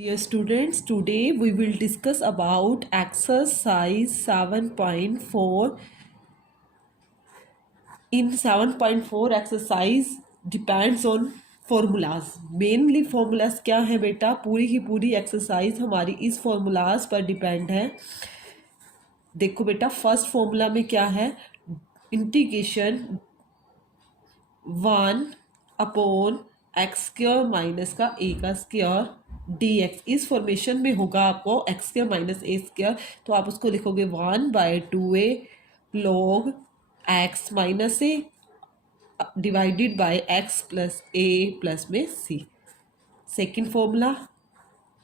Dear students, today we will discuss about exercise 7.4. In 7.4 exercise depends on formulas. Mainly formulas क्या है बेटा, पूरी की पूरी एक्सरसाइज हमारी इस formulas पर डिपेंड है। देखो बेटा, फर्स्ट फॉर्मूला में क्या है, इंटीग्रेशन 1/x² माइनस का a का स्क्वायर dx। इस फॉर्मेशन में होगा आपको x² माइनस a², तो आप उसको लिखोगे 1/2a log x minus a divided by x plus a plus में c। सेकेंड फॉर्मूला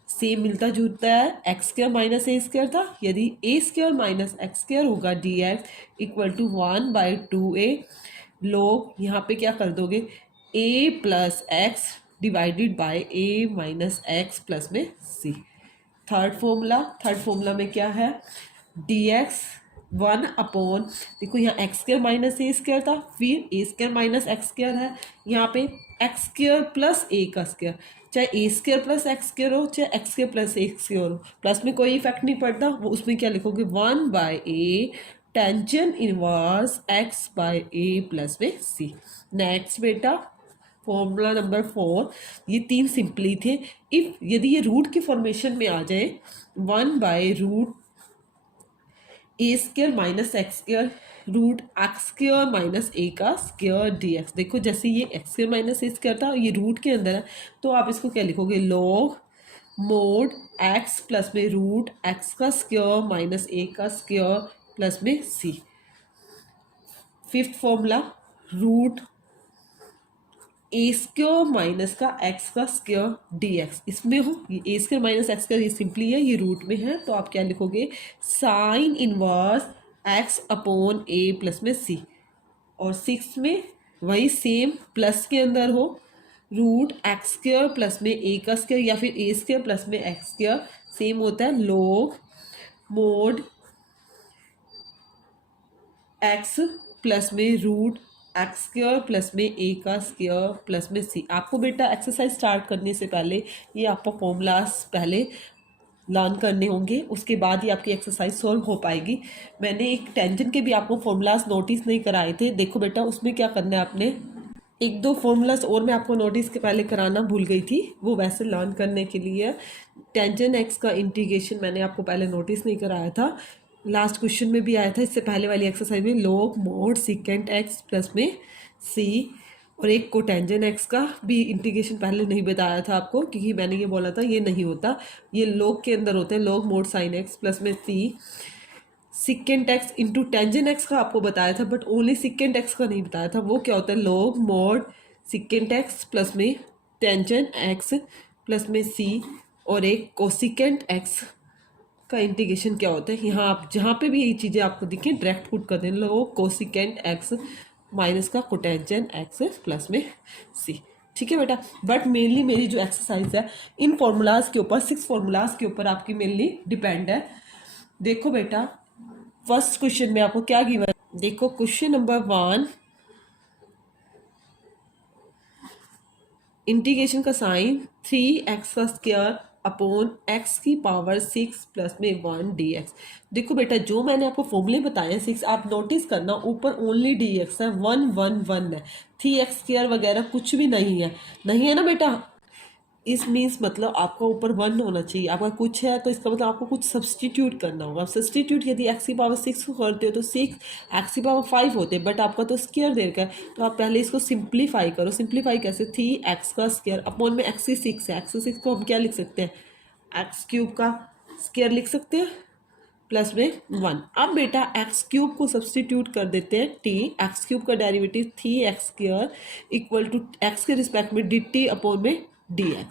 सेम मिलता जुलता है, x² माइनस a² था, यदि a² माइनस x² होगा dx इक्वल टू 1/2a लोग यहाँ पे क्या कर दोगे a plus x divided bye a minus x plus में c। थर्ड फॉर्मूला में क्या है, dx 1 देखो यहाँ x² माइनस a² था, फिर a² माइनस x² है, यहाँ पे x² प्लस a का स्क्वायर, चाहे a² प्लस x² हो चाहे x² प्लस a² हो, प्लस में कोई इफेक्ट नहीं पड़ता, वो उसमें क्या लिखोगे 1/a tangent inverse x by a plus में c। नेक्स्ट बेटा फॉर्मूला नंबर 4, ये तीन सिंपली थे। इफ यदि ये रूट की फॉर्मेशन में आ जाए 1/रूट a² minus x² root x² minus a का स्क्वायर dx। देखो जैसे ये x² माइनस a² था, ये रूट के अंदर है, तो आप इसको क्या लिखोगे लॉग मोड x प्लस में रूट x का स्क्वायर माइनस a का स्क्वायर प्लस में c। Fifth formula root a² minus का x का स्क्वायर dx, इसमें हो ये a² माइनस x का, ये सिंपली है, ये रूट में है, तो आप क्या लिखोगे sign inverse x upon a plus में c। और सिक्स में वही सेम प्लस के अंदर हो रूट x² प्लस में a का स्क्वायर या फिर a² प्लस में x², सेम होता है लॉग मोड x प्लस में रूट x² प्लस में a का स्क्वायर प्लस में c। आपको बेटा एक्सरसाइज स्टार्ट करने से पहले ये आपको फॉर्मूलाज पहले लर्न करने होंगे, उसके बाद ही आपकी एक्सरसाइज सॉल्व हो पाएगी। मैंने एक टेंजेंट के भी आपको फॉर्मूलाज नोटिस नहीं कराए थे, देखो बेटा उसमें क्या करना है, आपने एक दो फॉर्मूलाज और मैं आपको नोटिस के पहले कराना भूल गई थी, वो वैसे लर्न करने के लिए। टेंजेंट एक्स का इंटीग्रेशन मैंने आपको पहले नोटिस नहीं कराया था, लास्ट क्वेश्चन में भी आया था, इससे पहले वाली एक्सरसाइज में log mode secant x plus में सी। और एक को टेंजेंट एक्स का भी इंटीग्रेशन पहले नहीं बताया था आपको, क्योंकि मैंने ये बोला था ये नहीं होता, ये लॉग के अंदर होते हैं, log mod sine x plus में c. Secant x into tangent x का आपको बताया था, बट ओनली सिकेंट एक्स का नहीं बताया था, वो क्या होता है log mode secant x plus में टेंजेंट एक्स प्लस में सी। और एक कोसिकेंट एक्स का इंटीग्रेशन क्या होता है, यहाँ आप जहाँ पे भी ये चीज़ें आपको दिखें डायरेक्ट पुट कर दें, लोग कोसिकेंट एक्स माइनस का कोटेंजेंट एक्स प्लस में सी। ठीक है बेटा, बट मेनली मेरी जो एक्सरसाइज है इन फॉर्मूलाज के ऊपर, 6 फॉर्मूलाज के ऊपर आपकी मेनली डिपेंड है। देखो बेटा फर्स्ट क्वेश्चन में आपको क्या गिवन, देखो क्वेश्चन नंबर 1, इंटीग्रेशन का साइन 3x का स्क्वायर अपॉन x की पावर 6 प्लस में 1 dx। देखो बेटा जो मैंने आपको फॉर्मूले बताए 6, आप नोटिस करना ऊपर ओनली dx है, 1 1 1 है, 3x² वगैरह कुछ भी नहीं है, नहीं है ना बेटा। इस मीन्स मतलब आपका ऊपर 1 होना चाहिए, आपका कुछ है तो इसका मतलब आपको कुछ सब्सटीट्यूट करना होगा। सब्सटीट्यूट यदि x की पावर 6 को करते हो तो 6 x की पावर 5 होते, बट आपका तो स्क्वायर दे रखा है, तो आप पहले इसको सिंप्लीफाई करो। सिंप्लीफाई कैसे, 3x का स्क्वायर अपॉन में x की 6 है, x की 6 को हम क्या लिख सकते हैं x³ का स्क्वायर लिख सकते हैं प्लस में 1। अब बेटा x³ को सब्सटीट्यूट कर देते हैं t, x³ का derivative 3x² equal to x के रिस्पेक्ट में dt अपॉन में dx,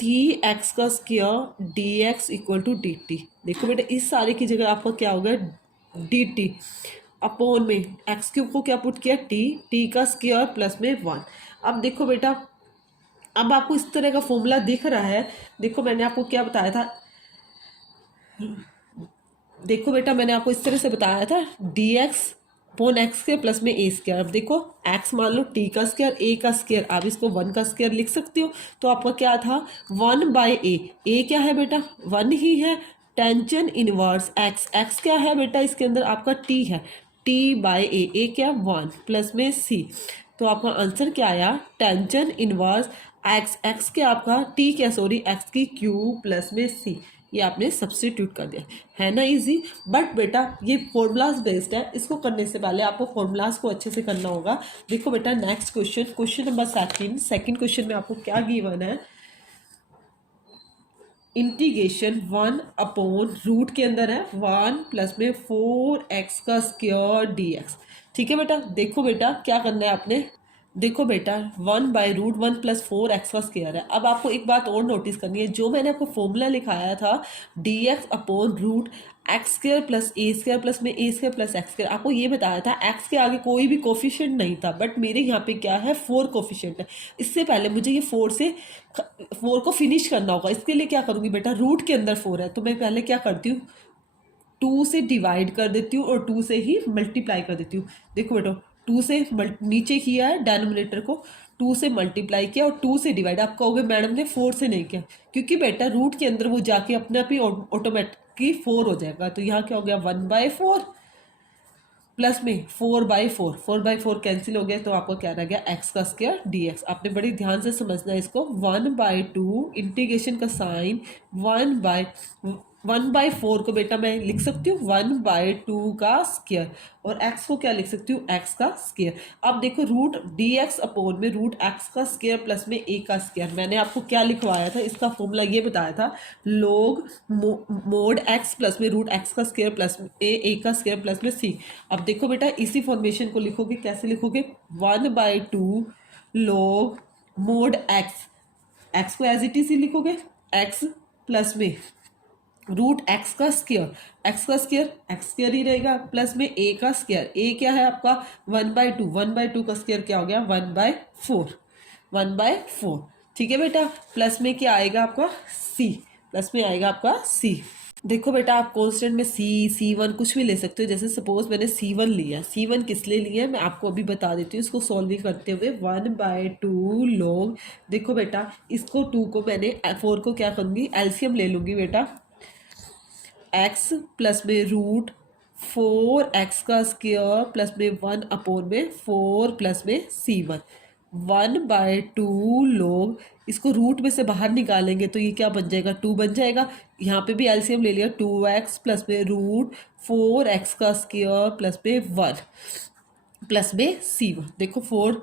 3x का square dx equal to dt। देखो बेटा इस सारे की जगह आपका क्या होगा dt अपॉन में x³ को क्या पुट किया t का स्क्वायर प्लस में 1। अब देखो बेटा, अब आपको इस तरह का फॉर्मूला दिख रहा है, देखो मैंने आपको क्या बताया था, देखो बेटा मैंने आपको इस तरह से बताया था dx upon x square plus में ए स्क्र। अब देखो एक्स मान लो टी का स्क्र ए का स्क्र, आप इसको 1 का स्क्र लिख सकते हो। तो आपका क्या था 1/a, ए क्या है बेटा 1 ही है। टेंजन इनवर्स एक्स, एक्स क्या है बेटा इसके अंदर आपका टी है, t/a, ए क्या 1 प्लस में सी। तो आपका आंसर क्या आया टेंजन इनवर्स एक्स, एक्स के आपका टी क्या सॉरी एक्स की क्यू प्लस में सी। ये आपने सब्स्टिट्यूट कर दिया, है ना इजी। बट बेटा ये फॉर्मूलाज बेस्ड है, इसको करने से पहले आपको फॉर्मूलाज को अच्छे से करना होगा। देखो बेटा next question, question number second question में आपको क्या गिवन है, इंटीग्रेशन 1 अपॉन रूट के अंदर है 1 प्लस में 4x का स्क्वायर dx। ठीक है बेटा, देखो बेटा क्या करना है आपने, देखो बेटा 1/√1 प्लस 4x का स्क्वायर है। अब आपको एक बात और नोटिस करनी है, जो मैंने आपको फॉर्मूला लिखाया था dx upon root x square plus a square plus में a square plus x square, आपको ये बताया था एक्स के आगे कोई भी कोफिशिएंट नहीं था, बट मेरे यहाँ पे क्या है 4 कोफिशिएंट है। इससे पहले मुझे ये 4 को फिनिश करना होगा, इसके लिए क्या करूँगी बेटा रूट के अंदर 4 है तो मैं पहले क्या करती हूँ 2 से डिवाइड कर देती हूँ और 2 से ही मल्टीप्लाई कर देती हूँ। देखो बेटा 2 से नीचे किया है डेनोमिनेटर को, 2 से मल्टीप्लाई किया और 2 से डिवाइड। आप कहोगे मैडम ने 4 से नहीं किया, क्योंकि बेटा रूट के अंदर वो जाके अपने आप ही ऑटोमेटिकली 4 हो जाएगा। तो यहाँ क्या हो गया 1/4 प्लस में 4/4 कैंसिल हो गया, तो आपको क्या रह गया एक्स का स्क्वायर dx। आपने बड़ी ध्यान से समझना है इसको, 1/2 इंटीग्रेशन का साइन 1/4 को बेटा मैं लिख सकती हूँ 1/2 का स्क्वायर, और x को क्या लिख सकती हूँ x का स्क्वायर। अब देखो रूट dx अपॉन में रूट एक्स का स्क्वायर प्लस में a का स्क्वायर, मैंने आपको क्या लिखवाया था, इसका फॉर्मूला ये बताया था log मोड x प्लस में रूट एक्स का स्क्वायर प्लस a का स्क्वायर प्लस में c। अब देखो बेटा इसी फॉर्मेशन को लिखोगे, कैसे लिखोगे 1/2 log मोड एक्स को एज इट इज ही लिखोगे x प्लस में रूट एक्स का स्क्वायर, एक्स स्क्वायर ही रहेगा प्लस में ए का स्क्वायर, ए क्या है आपका 1/2 का स्क्वायर क्या हो गया 1/4। ठीक है बेटा, प्लस में क्या आएगा आपका सी, प्लस में आएगा आपका सी। देखो बेटा आप कांस्टेंट में C1 कुछ भी ले सकते हो, जैसे सपोज मैंने C1 लिया, C1 किस लिए लिया है मैं आपको अभी बता देती हूँ। इसको सॉल्विंग करते हुए 1/2 log, देखो बेटा इसको 2 को मैंने 4 को क्या करूँगी एलसीएम ले लूँगी बेटा, एक्स प्लस में रूट 4x का स्क्वायर प्लस में 1 अपॉन में 4 प्लस में C1 1/2 लोग, इसको रूट में से बाहर निकालेंगे तो ये क्या बन जाएगा 2 बन जाएगा। यहाँ पे भी एलसीएम ले लिया 2x प्लस में रूट 4x का स्क्वायर प्लस में 1 प्लस में C1। देखो 4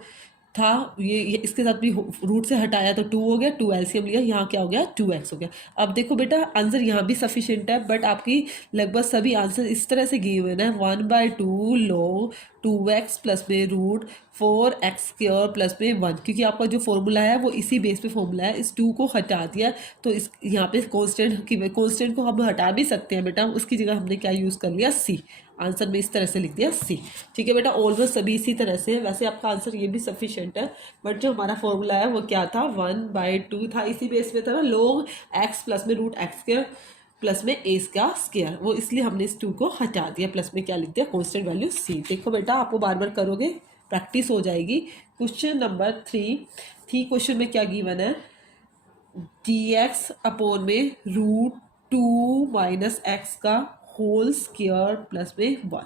था ये इसके साथ भी रूट से हटाया तो 2 हो गया, 2 एलसीएम लिया, यहाँ क्या हो गया 2x हो गया। अब देखो बेटा आंसर यहाँ भी सफिशिएंट है, बट आपकी लगभग सभी आंसर इस तरह से गिवे हुए हैं 1/2 log 2x प्लस में रूट 4x स्क्वायर प्लस में 1, क्योंकि आपका जो फॉर्मूला है वो इसी बेस पे फॉर्मूला है। इस 2 को हटा दिया तो इस यहाँ पे कांस्टेंट को हम हटा भी सकते हैं बेटा, उसकी जगह हमने क्या यूज़ कर लिया सी, आंसर में इस तरह से लिख दिया सी। ठीक है बेटा, ऑलमोस्ट सभी इसी तरह से, वैसे आपका आंसर ये भी सफिशिएंट है, बट जो हमारा फॉर्मूला है वो क्या था 1/2 था, इसी बेस पे था ना log x प्लस में रूट एक्स स्क्वायर प्लस में ए का स्क्वायर, वो इसलिए हमने इस 2 को हटा दिया, प्लस में क्या लिख दिया कांस्टेंट वैल्यू सी। देखो बेटा आपको बार बार करोगे प्रैक्टिस हो जाएगी। क्वेश्चन नंबर 3 क्वेश्चन में क्या गिवन है, dx अपॉन में रूट 2 माइनस एक्स का होल स्क्वायर प्लस में 1।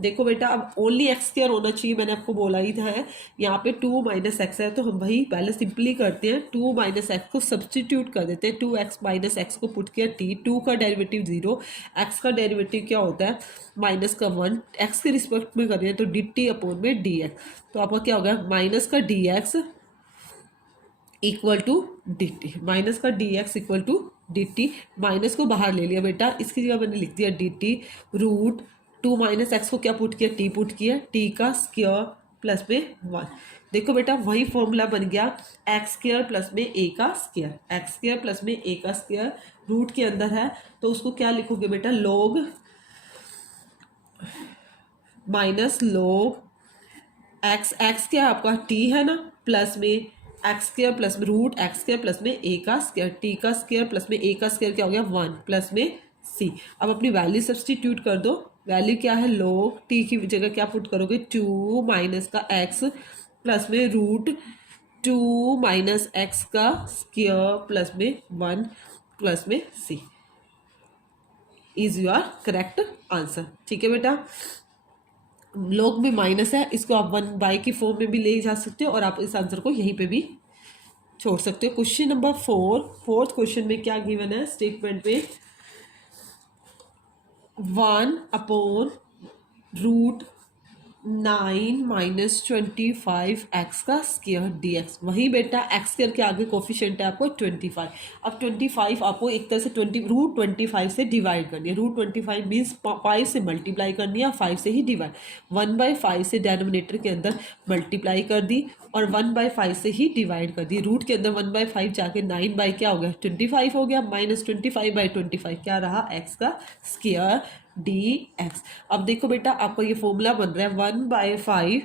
देखो बेटा अब ओनली एक्स स्क्वायर होना चाहिए, मैंने आपको बोला ही था है, यहाँ पे 2 माइनस एक्स है तो हम वही पहले सिंपली करते हैं, 2 माइनस एक्स को सब्सटीट्यूट कर देते हैं, 2x माइनस एक्स को पुट किया t, 2 का डेरिवेटिव 0, x का डेरिवेटिव क्या होता है माइनस का 1, x के रिस्पेक्ट में कर रहे हैं तो dt अपॉन में dx, तो आपका क्या होगा माइनस का dx equal to d t, minus का d x equal to d t, minus को बाहर ले लिया बेटा, इसकी जगह मैंने लिख दिया d t root 2 minus x को क्या पुट किया टी पुट किया, टी का स्क्वायर प्लस में 1। देखो बेटा वही फॉर्मूला बन गया एक्स स्क्वायर प्लस में ए का स्क्वायर, एक्स स्क्वायर प्लस में ए का स्क्वायर रूट के अंदर है तो उसको क्या लिखोगे बेटा log minus log x, x क्या आपका टी है ना, प्लस में एक्स स्क्वायर प्लस में रूट एक्स स्क्वायर प्लस में ए का स्क्वायर, टी का स्क्वायर प्लस में ए का स्क्वायर क्या हो गया 1 प्लस में सी। अब अपनी वैल्यू सब्सटीट्यूट कर दो, वैल्यू क्या है, log t की जगह क्या पुट करोगे, 2 माइनस का x प्लस में रूट 2 माइनस एक्स का स्क्वायर प्लस में 1 प्लस में c is your correct answer. ठीक है बेटा, log में माइनस है, इसको आप 1/, की फॉर्म में भी ले जा सकते हो और आप इस आंसर को यहीं पे भी छोड़ सकते हो। क्वेश्चन नंबर 4, फोर्थ क्वेश्चन में क्या गिवन है स्टेटमेंट में, 1/√9 - 25 का स्क्वायर dx। वही बेटा एक्स स्क्वायर के आगे कोफिशिएंट है आपको 25। अब 25 आपको एक तरह से √25 से डिवाइड करनी है। √25 मीन्स 5 से मल्टीप्लाई करनी है, 5 से ही डिवाइड। 1/5 से डिनोमिनेटर के अंदर मल्टीप्लाई कर दी और 1/5 से ही डिवाइड कर दी। रूट के अंदर 1/5 जाके 9 क्या हो गया, 25 हो गया, -25/25 क्या रहा, एक्स का स्क्वायर dx। अब देखो बेटा आपका ये फॉर्मूला बन रहा है 1/5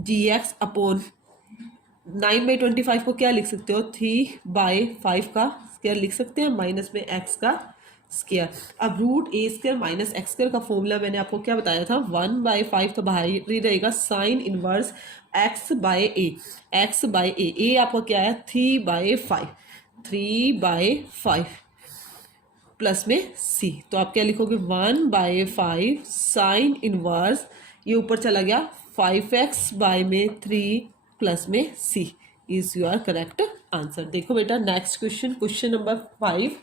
dx अपॉन 9/25 को क्या लिख सकते हो, 3/5 का स्क्वायर लिख सकते हैं, माइनस में एक्स का स्क्वायर। अब √a² माइनस x² का फॉर्मूला मैंने आपको क्या बताया था, 1/5 तो बाहर ही रहेगा, साइन इनवर्स x/a, a आपका क्या है 3/5, 3/5 प्लस में c। तो आप क्या लिखोगे, 1/5 साइन इनवर्स, ये ऊपर चला गया 5x/3 प्लस में c is your correct answer. देखो बेटा next question, question number 5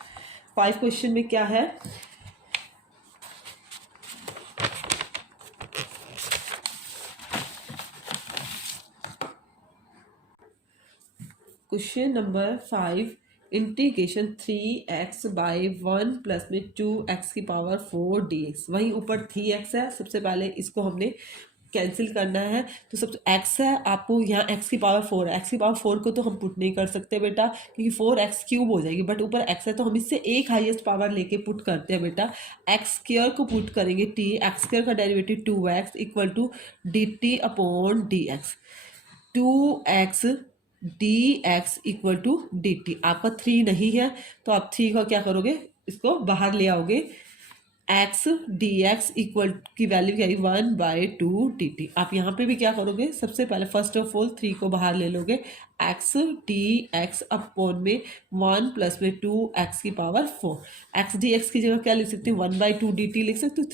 question में क्या है, question number 5, integration 3x/1 plus में 2x⁴ dx। वहीं ऊपर 3x है, सबसे पहले इसको हमने कैंसिल करना है। तो सबसे x है, आपको यहाँ x⁴ है, x⁴ को तो हम पुट नहीं कर सकते बेटा क्योंकि 4x³ हो जाएगी, बट ऊपर x है तो हम इससे एक हाईएस्ट पावर लेके पुट करते हैं बेटा। x² को पुट करेंगे t, x² का derivative 2x equal to dt upon dx, 2x dx equal to dt। आपका 3 नहीं है तो आप 3 का क्या करोगे, इसको बाहर ले आओगे, x dx इक्वल की वैल्यू क्या है 1/2 dt। आप यहाँ पे भी क्या करोगे, सबसे पहले फर्स्ट ऑफ ऑल 3 को बाहर ले लोगे, x dx अपॉन में 1 प्लस में 2x⁴। x dx की जगह क्या लिख सकते हो, 1/2 dt लिख सकते हो,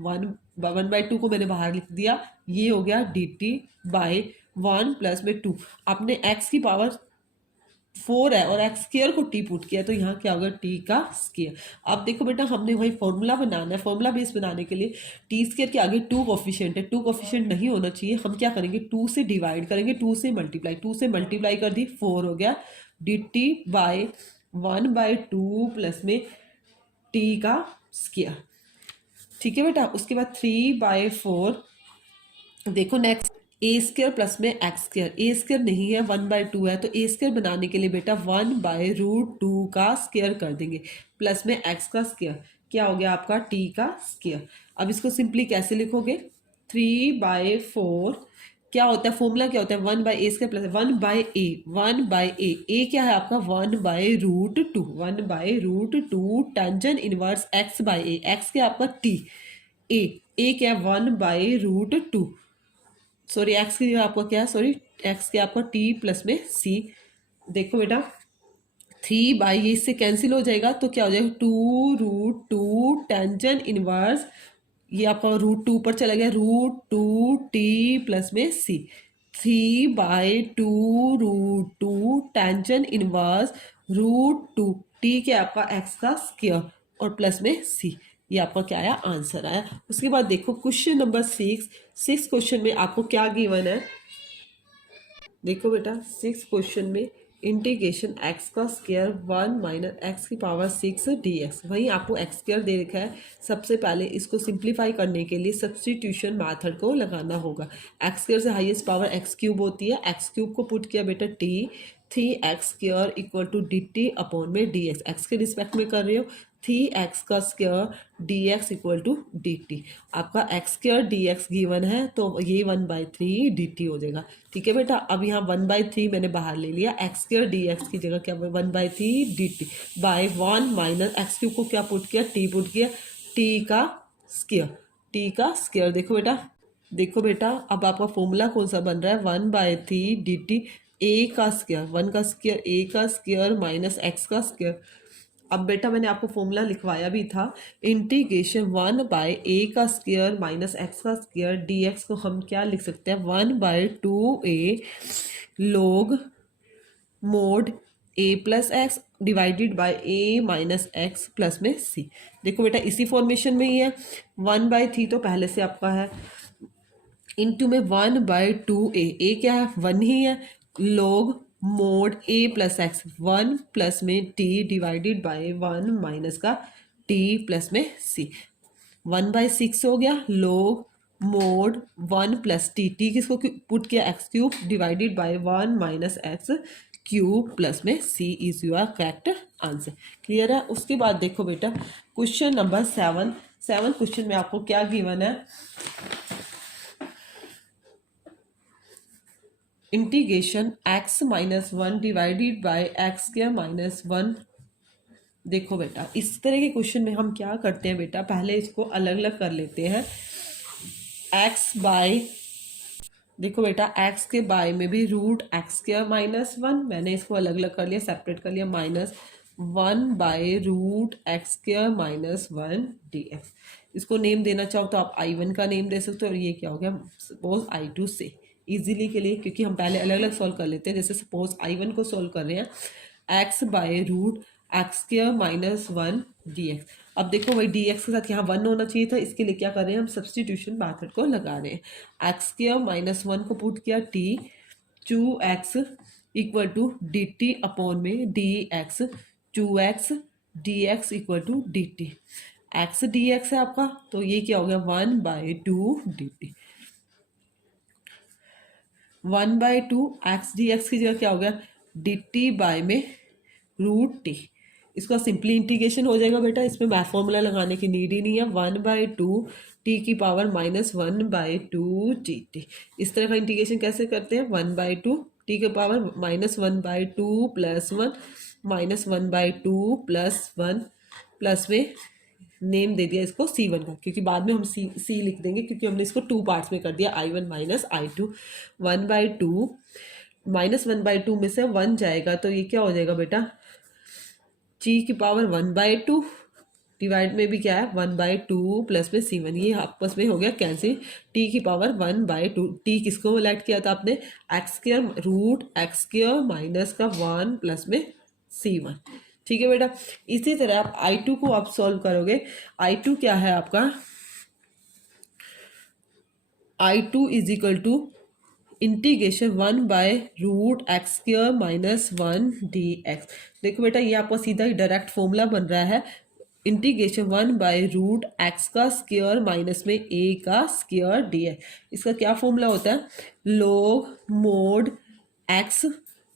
1/2 को मैंने बाहर लिख दिया, ये हो गया dt बाय 1 प्लस में 2। आपने x⁴ है और x² को t पुट किया तो यहाँ क्या होगा, t का स्क्वायर। अब देखो बेटा हमने वही फॉर्मूला बनाना है, फॉर्मूला बेस बनाने के लिए t² के आगे 2 कोफिशिएंट है, 2 कोफिशिएंट नहीं होना चाहिए। हम क्या करेंगे, 2 से डिवाइड करेंगे, 2 से मल्टीप्लाई कर दी, 4 हो गया dt बाय 1/2 प्लस में t का स्क्वायर। ठीक है बेटा, उसके बाद 3/4। देखो नेक्स्ट, a² प्लस में x², a² नहीं है 1/2 है तो a² बनाने के लिए बेटा 1/√2 का स्क्वायर कर देंगे प्लस में x का स्क्वायर, क्या हो गया आपका t का स्क्वायर। अब इसको सिंपली कैसे लिखोगे, 3/4 क्या होता है, फॉर्मूला क्या होता है, 1/a² प्लस 1/a, a क्या है आपका 1/√2, 1/√2 टेंजेंट इनवर्स x/a, x क्या आपका t, a क्या है 1/√2, सॉरी एक्स की आपका क्या है, सॉरी एक्स के आपका टी प्लस में सी। देखो बेटा 3/, ये इससे कैंसिल हो जाएगा तो क्या हो जाएगा 2√2 टेंजेंट इनवर्स, ये आपका √2 पर चला गया, √2 टी प्लस में सी, 3/2√2 टेंजेंट इनवर्स √2 टी के आपका एक्स का स्क्वायर और प्लस में सी, ये आपका क्या आया, आंसर आया। उसके बाद देखो क्वेश्चन नंबर 6 क्वेश्चन में आपको क्या गिवन है, देखो बेटा 6 क्वेश्चन में इंटीग्रेशन x का स्क्वायर 1 माइनस x⁻6 dx। वहीं आपको x² दे रखा है, सबसे पहले इसको सिंप्लीफाई करने के लिए सब्सटीट्यूशन मेथड को लगाना होगा। x² से हाईएस्ट पावर x³ होती है, x³ को पुट किया बेटा t, 3x² equal to dt upon में dx, x के रिस्पेक्ट में कर रहे हो, 3x का square dx equal to dt। आपका x² dx गिवन है तो ये 1/3 dt हो जाएगा। ठीक है बेटा, अब यहाँ 1/3 मैंने बाहर ले लिया, x² dx की जगह क्या 1/3 dt बाय 1 माइनस x³ को क्या पुट किया, t पुट किया, t का स्क्वायर, टी का स्क्वायर। देखो बेटा, देखो बेटा, अब आपका फॉर्मूला कौन सा बन रहा है, 1/3 डी टी ए का स्क्वायर, वन का स्क्वायर ए का स्क्वायर माइनस एक्स का स्क्वायर। अब बेटा मैंने आपको फॉर्मूला लिखवाया भी था, इंटीग्रेशन 1/a का स्क्वायर माइनस एक्स का स्क्वायर डी एक्स को हम क्या लिख सकते हैं, 1/2a log mod a plus x divided bye A minus x plus में सी। देखो बेटा इसी फॉर्मेशन में ही है, 1/3 तो पहले से आपका है, इंटू में 1/2a, ए क्या है, 1 ही है, log mod a plus x, 1 plus में टी डिवाइडेड बाय 1 माइनस का टी प्लस में सी, 1/6 हो गया, log mod 1 plus t, t किसको पुट किया, x cube divided by 1 minus x cube plus में c is your correct answer. Clear है। उसके बाद देखो बेटा क्वेश्चन नंबर 7, 7 क्वेश्चन में आपको क्या गिवन है, integration x minus 1 divided by x square minus 1। देखो बेटा इस तरह के क्वेश्चन में हम क्या करते हैं बेटा, पहले इसको अलग अलग कर लेते हैं, x बाय, देखो बेटा x के बाय में भी रूट एक्स स्क्वायर माइनस 1, मैंने इसको अलग अलग कर लिया, सेपरेट कर लिया, माइनस 1/√x² माइनस 1 dx। इसको नेम देना चाहो तो आप I1 का नेम दे सकते हो, और ये क्या हो गया, सपोज I2 से इजीली के लिए, क्योंकि हम पहले अलग अलग सॉल्व कर लेते हैं। जैसे सपोज I1 को सॉल्व कर रहे हैं, x/√x² माइनस 1 dx। अब देखो वही dx के साथ यहाँ 1 होना चाहिए था, इसके लिए क्या कर रहे हैं हम, सब्सटीट्यूशन मेथड को लगा रहे हैं। x² माइनस 1 को पुट किया t, 2x equal to d t upon में d x, 2x dx equal to d t, x d x है आपका, तो ये क्या हो गया, 1/2 d t, 1/2 x d x की जगह क्या हो गया, डी टी बाय में रूट टी। इसका सिंपली इंटीग्रेशन हो जाएगा बेटा, इसमें मैथ फॉर्मूला लगाने की नीड ही नहीं है, 1/2 टी की पावर माइनस 1/2 टी टी। इस तरह का इंटीग्रेशन कैसे करते हैं, 1/2 टी के power minus 1/2 plus 1 minus 1/2 plus 1 plus में नेम दे दिया इसको C1 का, क्योंकि बाद में हम सी लिख देंगे, क्योंकि हमने इसको 2 पार्ट्स में कर दिया, I1 माइनस I2। 1/2 माइनस 1/2 में से 1 जाएगा, तो ये क्या हो जाएगा बेटा, टी की पावर 1/2 डिवाइड में भी क्या है, 1/2 प्लस में C1, ये आपस में हो गया कैंसिल, टी की पावर 1/2, टी किसको लेट किया था आपने, x² रूट x² माइनस का 1 प्लस में C1। ठीक है बेटा, इसी तरह आप I2 को आप सॉल्व करोगे, I2 क्या है आपका, I2 is equal to integration 1/√x² minus 1 dx। देखो बेटा ये आपका सीधा ही डायरेक्ट फॉर्मूला बन रहा है, इंटीग्रेशन 1/√x का स्क्वायर माइनस में a का स्क्वायर dx। इसका क्या फॉर्मूला होता है, log मोड x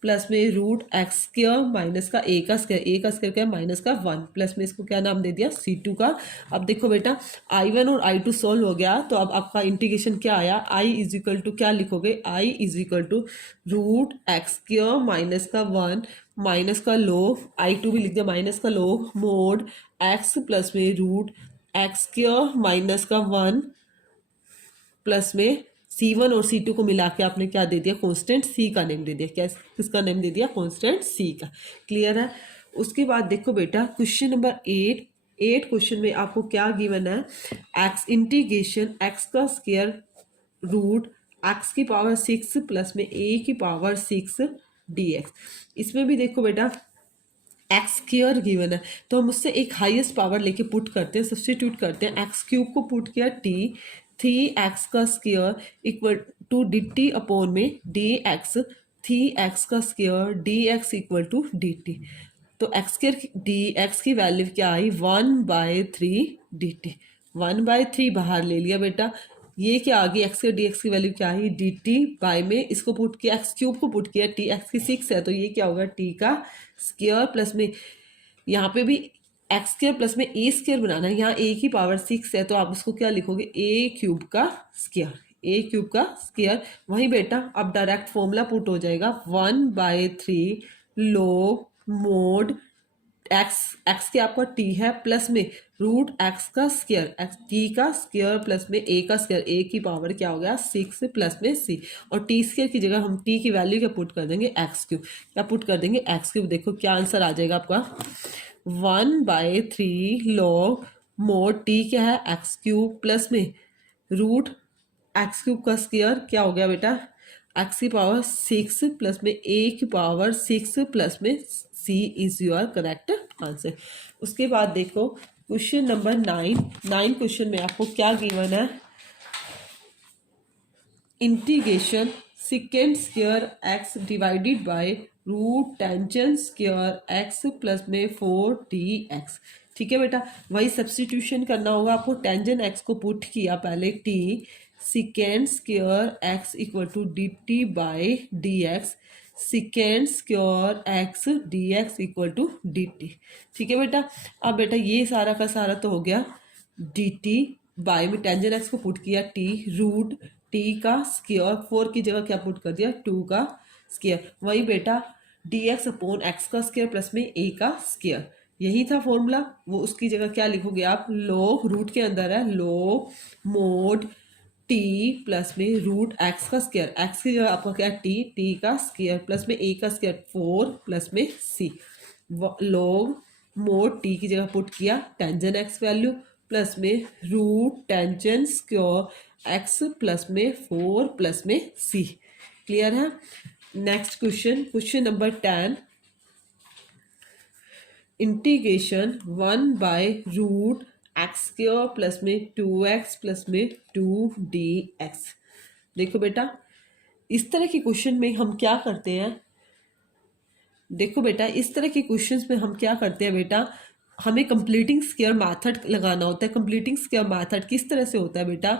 प्लस में रूट एक्स स्क्वायर माइनस का ए का स्क्वायर, ए का स्क्वायर क्या है, माइनस का 1 प्लस में इसको क्या नाम दे दिया, C2 का। अब देखो बेटा I1 और I2 सोल्व हो गया, तो अब आपका इंटीग्रेशन क्या आया, I इज इक्वल टू क्या लिखोगे, I is equal to root x square minus का 1 माइनस का log, I2 भी लिख दिया माइनस का log मोड x प्लस में रूट एक्स स्क्वायर माइनस का 1 प्लस में C1 और C2 को मिला के आपने क्या दे दिया, कांस्टेंट C का नेम दे दिया, क्या किसका नेम दे दिया, कांस्टेंट C का। क्लियर है। उसके बाद देखो बेटा क्वेश्चन नंबर 8, 8 क्वेश्चन में आपको क्या गिवन है, x इंटीग्रेशन x का स्क्वायर रूट x की पावर 6 प्लस में a की पावर 6 dx। इसमें भी देखो बेटा एक्स स्क्वायर गिवन है, तो हम उससे एक हाईएस्ट पावर लेके पुट करते हैं, सब्सटीट्यूट करते हैं, एक्स क्यूब को पुट किया टी, 3x का स्क्वायर equal to d t upon में डी एक्स, 3x का स्क्वायर d x equal to d t. तो एक्स स्क्वायर डी एक्स की वैल्यू क्या आई, 1/3 डी टी, 1/3 बाहर ले लिया बेटा, ये क्या आ गई, एक्स के डी एक्स की वैल्यू क्या आई, डी टी बाय में इसको पुट किया, एक्स क्यूब को पुट किया, टी एक्स की 6 है, तो ये क्या होगा, टी का स्क्वायर प्लस में यहाँ पे भी एक्स स्क्वायर प्लस में ए स्क्वायर बनाना है, यहाँ ए की पावर 6 है, तो आप उसको क्या लिखोगे, ए क्यूब का स्क्वायर, ए क्यूब का स्क्वायर। वही बेटा अब डायरेक्ट फॉर्मूला पुट हो जाएगा, 1/3 log मोड एक्स, एक्स के आपका टी है प्लस में रूट एक्स का स्क्वायर एक्स टी का स्क्वायर प्लस में ए का स्क्वायर, ए की पावर क्या हो गया 6 प्लस में सी, और टी स्क्वायर की जगह हम टी की वैल्यू क्या पुट कर देंगे एक्स क्यूब, क्या पुट कर देंगे एक्स क्यूब। देखो क्या आंसर आ जाएगा आपका 1/3 लॉग मोड टी क्या है एक्स क्यूब प्लस में रूट एक्स क्यूब का स्क्वायर क्या हो गया बेटा एक्स की पावर 6 प्लस में ए की पावर 6 प्लस में c is your correct answer. उसके बाद देखो क्वेश्चन नंबर 9 क्वेश्चन में आपको क्या गिवन है, integration secant square x divided by root tangent square x plus में 4 dx। ठीक है बेटा, वही सब्सटीट्यूशन करना होगा आपको। टेंजेंट एक्स को पुट किया पहले t secant square x equal to d t by d x, secant square x d x equal to d t. ठीक है बेटा, अब बेटा ये सारा का सारा तो हो गया डी टी बाई में टेंजेंट एक्स को पुट किया टी रूट टी का स्क्वायर, 4 की जगह क्या पुट कर दिया 2 का स्क्वायर, वही बेटा डी एक्स अपॉन एक्स का स्क्वायर प्लस में ए का स्क्वायर, यही था फॉर्मूला। वो उसकी जगह क्या लिखोगे आप, log रूट के अंदर है log मोड टी प्लस में रूट एक्स का स्क्वायर, एक्स की जगह आपका क्या टी का स्क्वायर प्लस में ए का स्क्वायर 4 प्लस में सी, log मोड टी की जगह पुट किया टेंजेंट एक्स वैल्यू प्लस में root tangent square x plus में 4 प्लस में सी। क्लियर है। Next question, question number 10, integration 1/रूट एक्स स्क्वायर प्लस में 2x प्लस में 2dx। देखो बेटा इस तरह के क्वेश्चन में हम क्या करते हैं, देखो बेटा इस तरह के क्वेश्चंस में हम क्या करते हैं बेटा, हमें कंप्लीटिंग स्क्वायर मेथड लगाना होता है। कंप्लीटिंग स्क्वायर मेथड किस तरह से होता है बेटा,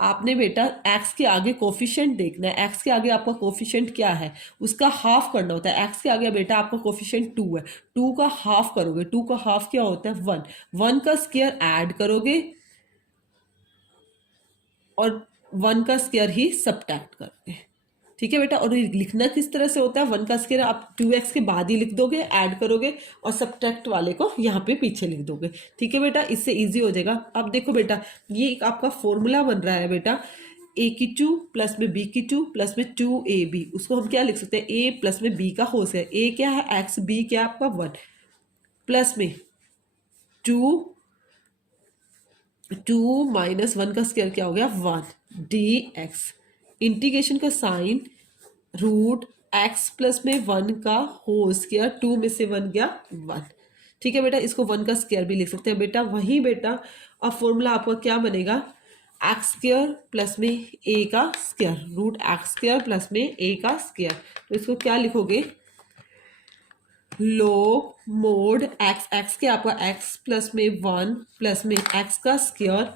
आपने बेटा एक्स के आगे कोफिशिएंट देखना है, एक्स के आगे आपका कोफिशिएंट क्या है उसका हाफ करना होता है। एक्स के आगे बेटा आपका कोफिशिएंट 2 है, 2 का हाफ करोगे, 2 का हाफ क्या होता है 1, 1 का स्क्वायर ऐड करोगे और 1 का स्क्वायर ही सबट्रैक्ट करोगे। ठीक है बेटा, और ये लिखना किस तरह से होता है, 1 का स्क्वायर आप 2x के बाद ही लिख दोगे, ऐड करोगे और सब्ट्रैक्ट वाले को यहाँ पे पीछे लिख दोगे। ठीक है बेटा, इससे इजी हो जाएगा। अब देखो बेटा ये एक आपका फॉर्मूला बन रहा है बेटा, a की 2 प्लस में b की 2 प्लस में 2ab, उसको हम क्या लिख सकते हैं a प्लस में b का होल स्क्वायर, a क्या है x, b क्या है आपका 1 प्लस में 2 माइनस 1 का स्क्वायर क्या हो गया 1 dx, इंटीग्रेशन का साइन रूट एक्स प्लस में 1 का होल स्क्वायर, 2 में से 1 गया 1। ठीक है बेटा, इसको 1 का स्क्वायर भी लिख सकते हैं बेटा। वही बेटा अब फॉर्मूला आपका क्या बनेगा, एक्स स्क्वायर प्लस में ए का square, root x square plus में ए का स्क्वायर, तो इसको क्या लिखोगे log मोड एक्स, एक्स के आपका एक्स प्लस में 1 प्लस में एक्स का स्क्वायर,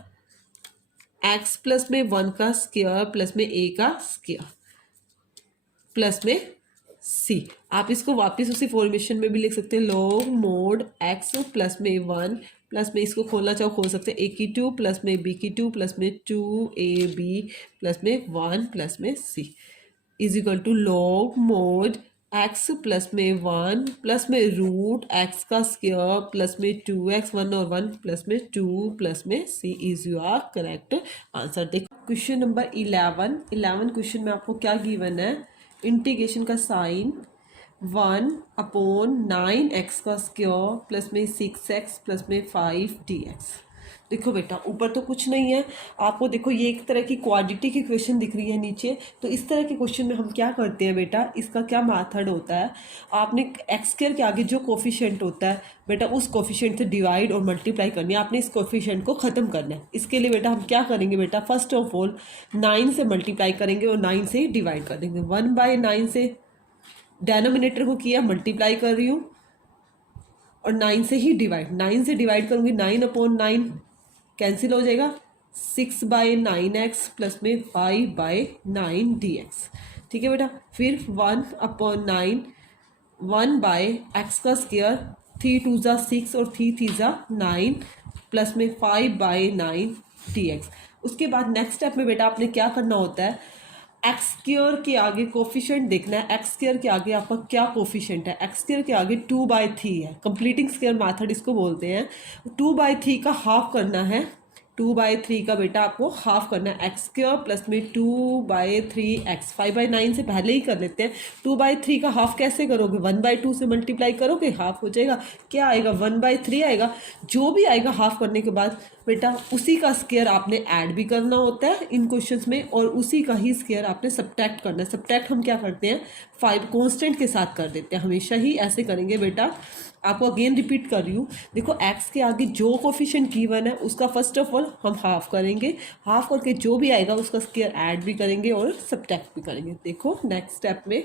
एक्स प्लस में 1 का स्क्वायर प्लस में ए का स्क्वायर प्लस में सी। आप इसको वापस उसी फॉर्मेशन में भी लिख सकते हैं, log मोड एक्स प्लस में 1 प्लस में इसको खोलना चाहो खोल सकते हैं, ए की 2 प्लस में बी की 2 प्लस में 2ab प्लस में 1 प्लस में c is equal to log mod x plus में 1 प्लस में रूट एक्स का स्क्वायर प्लस में 2x 1 और 1 प्लस में 2 प्लस में c is your correct answer. देखो क्वेश्चन नंबर 11 क्वेश्चन में आपको क्या गिवन है, इंटीग्रेशन का साइन 1/9x का स्क्वायर प्लस में 6x प्लस में 5dx। देखो बेटा ऊपर तो कुछ नहीं है, आपको देखो ये एक तरह की क्वाड्रेटिक की क्वेश्चन दिख रही है नीचे, तो इस तरह के क्वेश्चन में हम क्या करते हैं बेटा, इसका क्या मेथड होता है, आपने एक्स स्क्वायर के आगे जो कोफिशिएंट होता है बेटा उस कोफिशिएंट से डिवाइड और मल्टीप्लाई करनी है, आपने इस कोफिशिएंट को ख़त्म करना है। इसके लिए बेटा हम क्या करेंगे बेटा, फर्स्ट ऑफ ऑल 9 से मल्टीप्लाई करेंगे और 9 से डिवाइड कर देंगे। 1/9 से डेनोमिनेटर को किया, मल्टीप्लाई कर रही हूँ और 9 से ही डिवाइड, 9 से डिवाइड करूँगी 9/9 कैंसिल हो जाएगा, 6/9x प्लस में 5/9dx। ठीक है बेटा, फिर 1/9 1/x का स्क्वायर, 3 2 ज़ा 6 और 3 3 ज़ा 9 प्लस में 5/9dx। उसके बाद नेक्स्ट स्टेप में बेटा आपने क्या करना होता है, एक्स स्क्वायर के आगे कोफिशिएंट देखना है, एक्स स्क्वायर के आगे आपका क्या कोफिशिएंट है, एक्स स्क्वायर के आगे 2/3 है, कंप्लीटिंग स्क्वायर मेथड इसको बोलते हैं। 2/3 का हाफ करना है, 2/3 का बेटा आपको हाफ करना है, एक्स स्क्वायर प्लस में 2/3 एक्स, 5/9 से पहले ही कर लेते हैं। 2/3 का हाफ कैसे करोगे, 1/2 से मल्टीप्लाई करोगे, हाफ हो जाएगा, क्या आएगा 1/3 आएगा। जो भी आएगा हाफ करने के बाद बेटा उसी का स्क्वायर आपने ऐड भी करना होता है इन क्वेश्चंस में, और उसी का ही स्क्वायर आपने सब्ट्रैक्ट करना है। सब्ट्रैक्ट हम क्या करते हैं, 5 कांस्टेंट के साथ कर देते हैं, हमेशा ही ऐसे करेंगे बेटा। आपको अगेन रिपीट कर रही हूँ, देखो एक्स के आगे जो कोफिशिएंट गिवन है उसका फर्स्ट ऑफ ऑल हम हाफ करेंगे, हाफ करके जो भी आएगा उसका स्क्वायर ऐड भी करेंगे और सब्ट्रैक्ट भी करेंगे। देखो नेक्स्ट स्टेप में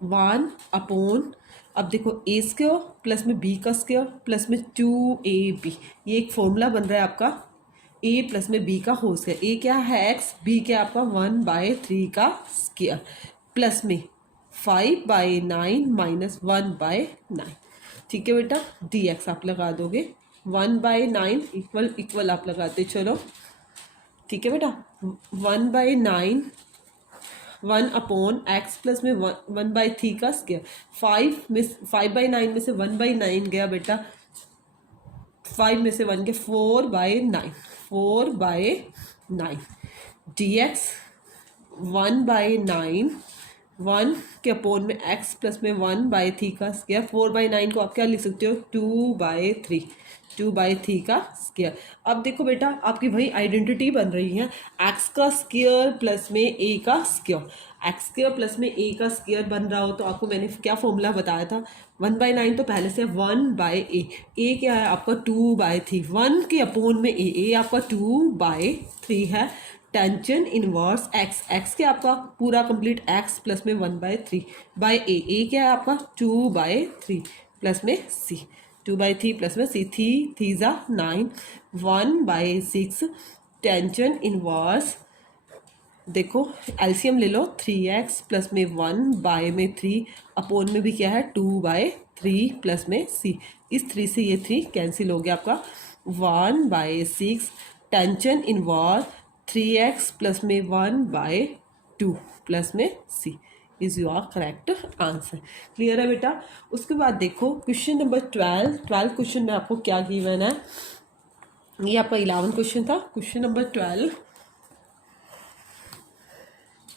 1/, अब देखो ए स्क्वायर प्लस में बी का स्क्वायर प्लस में 2ab, ये एक फॉर्मूला बन रहा है आपका a प्लस में b का होल स्क्वायर। ए क्या है x, b क्या आपका 1/3 का स्क्वायर प्लस में 5/9 माइनस 1/9। ठीक है बेटा, dx आप लगा दोगे, 1/9 इक्वल इक्वल आप लगाते चलो। ठीक है बेटा, 1/9 1/x प्लस में 1/3 का स्क्वायर, 5/9 में से 1/9 गया बेटा, 5 में से 1 के 4/9, 4/9 dx 1/9, 1 के अपोन में x प्लस में 1/3 का स्क्वायर, 4/9 को आप क्या लिख सकते हो 2/3, 2/3 का स्क्वायर। अब देखो बेटा आपकी वही आइडेंटिटी बन रही है, x का स्क्वायर प्लस में a का स्क्वायर, एक्स स्क्वायर प्लस में a का स्क्वायर बन रहा हो तो आपको मैंने क्या फॉर्मूला बताया था, 1/9 तो पहले से 1/a, a क्या है आपका 2/3, 1 के अपोन में a आपका 2/3 है, टेंशन इनवर्स x, x के आपका पूरा कंप्लीट x प्लस में 1/3 बाय a क्या है आपका 2/3 प्लस में c, 2/3 प्लस में c, 3 9, 1/6 टेंशन इनवर्स, देखो एलसीएम ले लो, 3x प्लस में 1/3 अपोन में भी क्या है 2/3 प्लस में c, इस 3 से ये 3 कैंसिल हो गया आपका, 1/6 टेंशन इनवर्स 3x प्लस में 1/2 प्लस में c is your correct answer. Clear है बेटा। उसके बाद देखो क्वेश्चन नंबर 12 क्वेश्चन में आपको क्या गिवन है, ये आपका 11 क्वेश्चन था। क्वेश्चन नंबर 12,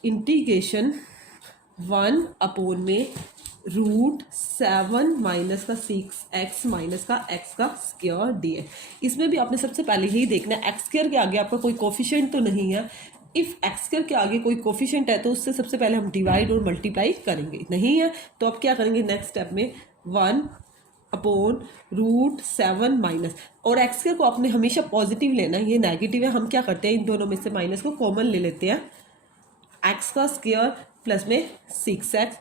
इंटीग्रेशन 1/में √7 माइनस का 6x माइनस का x का स्क्वायर dx। इसमें भी आपने सबसे पहले यही देखना है एक्स स्क्वायर के आगे आपका कोई कोफिशिएंट तो नहीं है, इफ़ एक्स स्क्वायर के आगे कोई कोफिशिएंट है तो उससे सबसे पहले हम डिवाइड और मल्टीप्लाई करेंगे, नहीं है तो अब क्या करेंगे नेक्स्ट स्टेप में 1/√7 माइनस, और एक्स स्क्वायर को आपने हमेशा पॉजिटिव लेना है, ये नेगेटिव है, हम क्या करते हैं इन दोनों में से माइनस को कॉमन ले लेते हैं, एक्स का स्क्वायर प्लस में 6x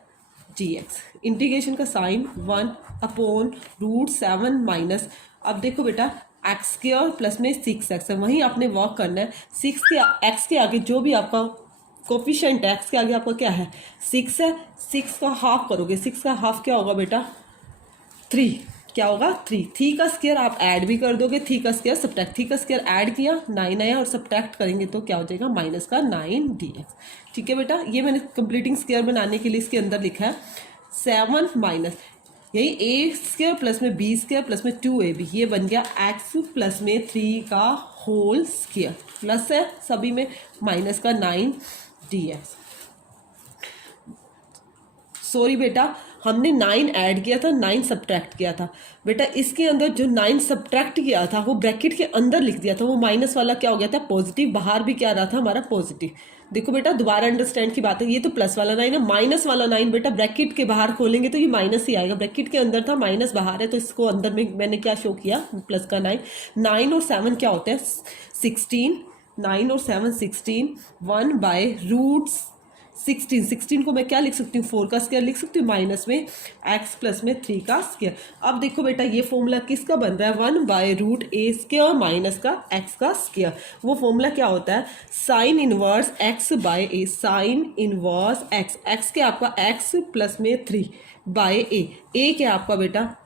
dx, इंटीग्रेशन का साइन 1/√7 माइनस, अब देखो बेटा एक्स स्क्वायर प्लस में 6x है, वहीं आपने वर्क करना है, 6 के एक्स के आगे जो भी आपका कोफिशिएंट है, एक्स के आगे आपका क्या है 6 है, 6 का हाफ करोगे, 6 का हाफ क्या होगा बेटा 3, क्या होगा 3 का स्क्वायर आप ऐड भी कर दोगे, 3 का स्क्वायर सब्ट्रैक्ट, 3 का स्क्वायर ऐड किया 9 आया और सब्ट्रैक्ट करेंगे तो क्या हो जाएगा माइनस का 9 dx। ठीक है बेटा, ये मैंने कंप्लीटिंग स्क्वायर बनाने के लिए इसके अंदर लिखा है 7 माइनस यही ए स्क्वायर प्लस में बी स्क्वायर प्लस में 2ab, ये बन गया x प्लस में 3 का होल स्क्वायर, प्लस है सभी में माइनस का 9 dx। सॉरी बेटा हमने 9 ऐड किया था 9 सब्ट्रैक्ट किया था बेटा, इसके अंदर जो 9 सब्ट्रैक्ट किया था वो ब्रैकेट के अंदर लिख दिया था, वो माइनस वाला क्या हो गया था पॉजिटिव, बाहर भी क्या रहा था हमारा पॉजिटिव। देखो बेटा दोबारा अंडरस्टैंड की बात है, ये तो प्लस वाला 9 है, माइनस वाला 9 बेटा ब्रैकेट के बाहर खोलेंगे तो ये माइनस ही आएगा, ब्रैकेट के अंदर था माइनस बाहर है तो इसको अंदर में मैंने क्या शो किया प्लस का 9, 9 और 7 क्या होते हैं 16, 9 और 7 16, 1/√16, 16 को मैं क्या लिख सकती हूँ 4 का स्क्वायर लिख सकती हूँ, माइनस में x प्लस में 3 का स्क्वायर। अब देखो बेटा ये फॉर्मूला किसका बन रहा है 1/√a स्क्वायर माइनस का x का स्क्वायर, वो फॉर्मूला क्या होता है sine inverse x by a, sine inverse x, x के आपका x प्लस में 3 बाय a क्या आपका बेटा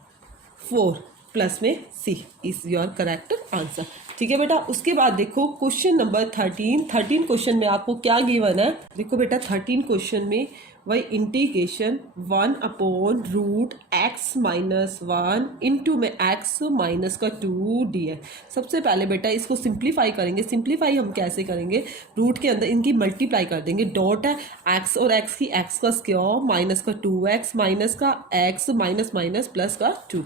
4, प्लस में c is your correct answer. ठीक है बेटा, उसके बाद देखो क्वेश्चन नंबर 13 क्वेश्चन में आपको क्या गिवन है। देखो बेटा 13 क्वेश्चन में वही इंटीग्रेशन 1/√x-1 इंटू में x माइनस का 2 dx। सबसे पहले बेटा इसको सिंप्लीफाई करेंगे। सिंप्लीफाई हम कैसे करेंगे, रूट के अंदर इनकी मल्टीप्लाई कर देंगे। डॉट है x और x की x का स्क्वायर माइनस का 2x माइनस का x माइनस माइनस प्लस का 2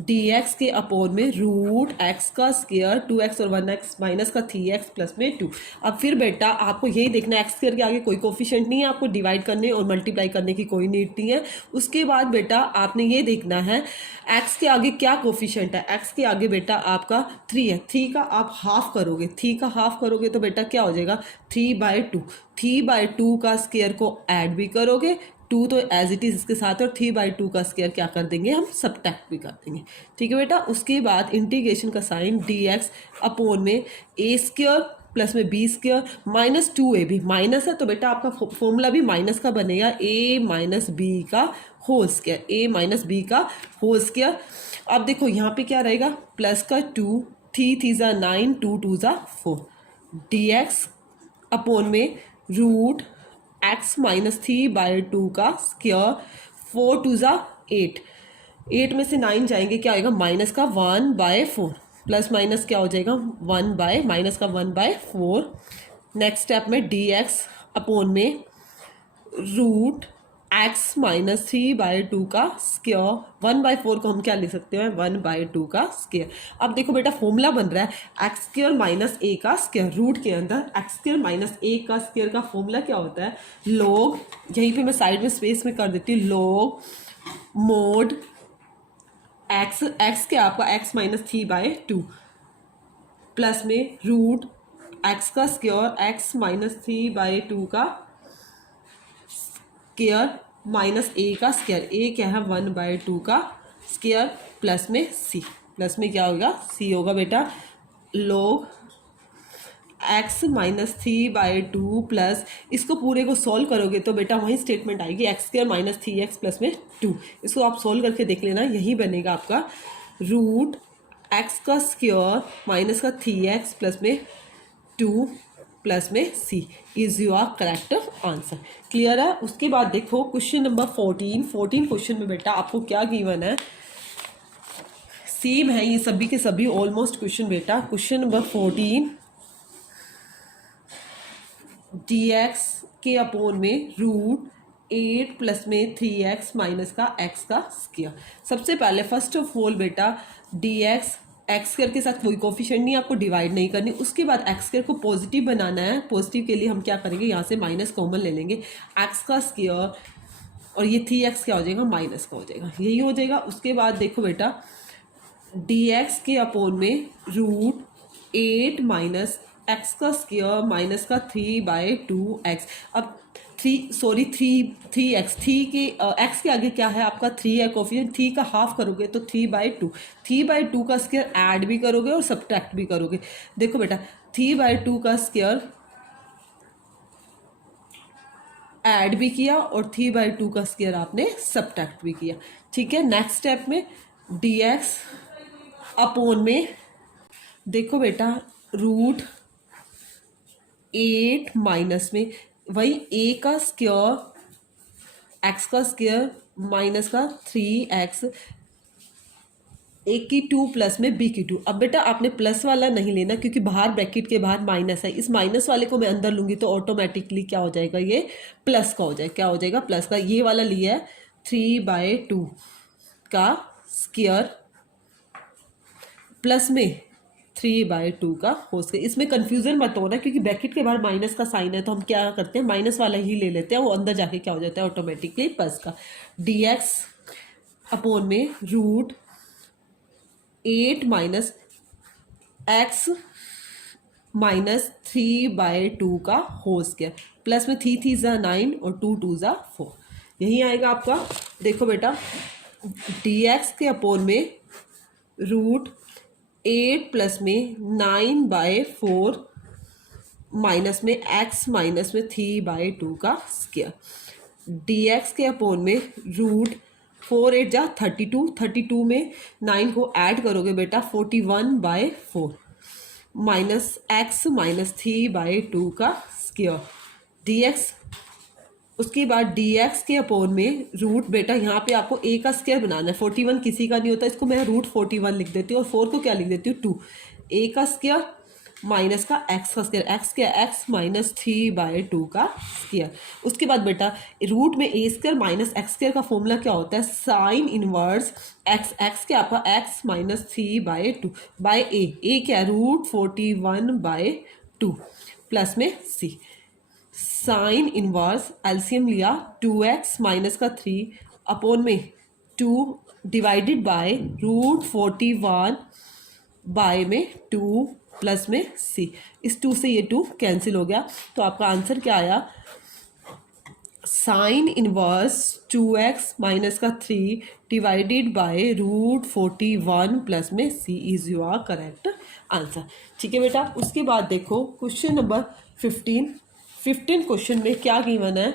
dx के अपोन में रूट x का स्क्वायर 2x और 1x माइनस का 3x प्लस में 2। अब फिर बेटा आपको यही देखना है, x स्क्वायर के आगे कोई कोफिशिएंट नहीं है, आपको डिवाइड करने और मल्टीप्लाई करने की कोई नीड नहीं है। उसके बाद बेटा आपने ये देखना है x के आगे क्या कोफिशिएंट है। x के आगे बेटा आपका 3 है, 3 का आप हाफ करोगे, 3 का हाफ करोगे तो बेटा क्या हो जाएगा 3/2। 3/2 का स्क्वायर को ऐड भी करोगे, 2 तो एज इट इज इसके साथ, और 3/2 का स्क्वायर क्या कर देंगे हम सबट्रैक्ट भी कर देंगे। ठीक है बेटा, उसके बाद इंटीग्रेशन का साइन dx अपोन में a स्क्वायर प्लस में b square minus 2ab, minus है तो बेटा आपका फॉर्मूला भी माइनस का बनेगा, a माइनस बी का whole square, a minus b का होल स्क्वायर। अब देखो यहाँ पे क्या रहेगा, प्लस का 2, 3 3 ज़ा 9, 2 2 ज़ा 4 dx अपोन में रूट x माइनस 3/2 का स्क्वायर, 4 2 ज़ा 8, 8 में से 9 जाएंगे क्या आएगा माइनस का 1/4, प्लस माइनस क्या हो जाएगा 1 माइनस का 1/4। नेक्स्ट स्टेप में dx अपोन में रूट x माइनस 3/2 का स्क्वायर, 1/4 को हम क्या लिख सकते हैं 1/2 का स्क्वायर। अब देखो बेटा फॉर्मूला बन रहा है एक्स स्क्वायर माइनस ए का स्क्वायर, रूट के अंदर एक्स स्क्वायर माइनस ए का स्क्वायर का फॉर्मूला क्या होता है, लॉग, यहीं पे मैं साइड में स्पेस में कर देती हूँ, लॉग मोड एक्स, एक्स क्या आपका x माइनस 3/2 प्लस में रूट एक्स का स्क्वायर x माइनस 3/2 का स्क्वायर माइनस ए का स्क्वायर, ए क्या है 1/2 का स्क्वायर प्लस में सी, प्लस में क्या होगा सी होगा बेटा log x माइनस 3/2 प्लस, इसको पूरे को सॉल्व करोगे तो बेटा वही स्टेटमेंट आएगी x square minus 3x plus में 2। इसको आप सॉल्व करके देख लेना, यही बनेगा आपका रूट x का स्क्वायर माइनस का 3x प्लस में 2 प्लस में c is your correct answer. Clear है। उसके बाद देखो क्वेश्चन नंबर 14 क्वेश्चन में बेटा आपको क्या गिवन है, सेम है ये सभी के सभी ऑलमोस्ट क्वेश्चन बेटा। क्वेश्चन नंबर 14 dx के अपोन में रूट 8 प्लस में 3x माइनस का x का स्क्वायर। सबसे पहले फर्स्ट ऑफ ऑल बेटा dx एक्स स्क्वायर के साथ कोई कोफिशिएंट नहीं, आपको डिवाइड नहीं करनी। उसके बाद एक्स स्क्वायर को पॉजिटिव बनाना है, पॉजिटिव के लिए हम क्या करेंगे यहाँ से माइनस कॉमन ले लेंगे, एक्स का स्क्वायर और ये 3x क्या हो जाएगा माइनस का हो जाएगा, यही हो जाएगा। उसके बाद देखो बेटा dx के अपोन में रूट 8 माइनस एक्स का स्क्वायर माइनस का 3/2x। अब 3x, 3 के x के आगे क्या है आपका 3 है कोफिशिएंट, 3 का हाफ करोगे तो 3/2, 3/2 का स्क्वायर ऐड भी करोगे और सब्ट्रैक्ट भी करोगे। देखो बेटा 3/2 का स्क्वायर ऐड भी किया और 3/2 का स्क्वायर आपने सब्ट्रैक्ट भी किया। ठीक है, नेक्स्ट स्टेप में dx अपोन में देखो बेटा रूट 8 माइनस में वही a का स्क्वायर x का स्क्वायर माइनस का 3x, a की 2 प्लस में b की 2। अब बेटा आपने प्लस वाला नहीं लेना क्योंकि बाहर ब्रैकेट के बाहर माइनस है, इस माइनस वाले को मैं अंदर लूंगी तो ऑटोमेटिकली क्या हो जाएगा ये प्लस का हो जाएगा, क्या हो जाएगा प्लस का। ये वाला लिया है 3/2 का स्क्वायर प्लस में 3/2 का होल स्क्वायर। इसमें कंफ्यूजन मत होना क्योंकि ब्रैकेट के बाहर माइनस का साइन है तो हम क्या करते हैं माइनस वाला ही ले लेते हैं, वो अंदर जाके क्या हो जाता है ऑटोमेटिकली प्लस का। dx अपोन में रूट 8 माइनस एक्स माइनस 3/2 का होल स्क्वायर प्लस में 3 3 ज़ा 9 और 2 2 ज़ा 4, यही आएगा आपका। देखो बेटा dx के अपोन में रूट 8 प्लस में 9/4 माइनस में x माइनस में 3/2 का स्क्वायर, dx के अपोन में रूट 4 8 जा 32, 32 में 9 को ऐड करोगे बेटा 41/4 माइनस एक्स माइनस 3/2 का स्क्वायर dx। उसके बाद dx के अपोन में रूट, बेटा यहाँ पे आपको a का स्क्वायर बनाना है, 41 किसी का नहीं होता, इसको मैं रूट 41 लिख देती हूँ और 4 को क्या लिख देती हूँ 2, a का स्क्वायर माइनस का x का स्क्वायर, x क्या x माइनस 3/2 का स्क्वायर। उसके बाद बेटा रूट में a square minus x square का फॉर्मूला क्या होता है, साइन इनवर्स x, x क्या आपका x माइनस 3/2 बाय a क्या रूट 41/2 प्लस में c। साइन इनवर्स एलसीएम लिया 2x माइनस का 3 अपोन में 2 डिवाइडेड बाय रूट 41 बाय में 2 प्लस में c। इस 2 से ये 2 कैंसिल हो गया, तो आपका आंसर क्या आया, साइन इनवर्स 2x माइनस का 3 डिवाइडेड बाय रूट 41 प्लस में c is your correct answer. ठीक है बेटा। उसके बाद देखो क्वेश्चन नंबर 15 क्वेश्चन में क्या गिवन है,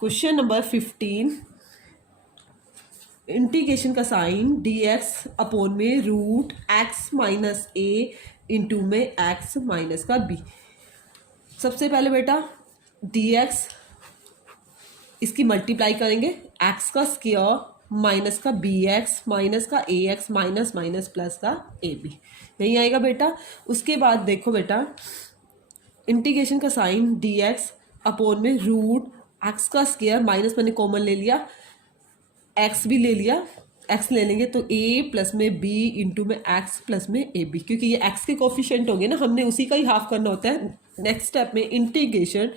क्वेश्चन नंबर 15 इंटीग्रेशन का साइन dx अपोन में root x minus a into में x माइनस का b। सबसे पहले बेटा dx इसकी मल्टीप्लाई करेंगे, x का स्क्वायर माइनस का bx माइनस का ax माइनस माइनस प्लस का ab, यही आएगा बेटा। उसके बाद देखो बेटा इंटीग्रेशन का साइन dx अपोन में रूट x का स्क्वायर माइनस मैंने कॉमन ले लिया, x भी ले लिया, x ले लेंगे तो a प्लस में b इंटू में x प्लस में ab, क्योंकि ये x के कोफिशिएंट होंगे ना, हमने उसी का ही हाफ करना होता है। नेक्स्ट स्टेप में इंटीग्रेशन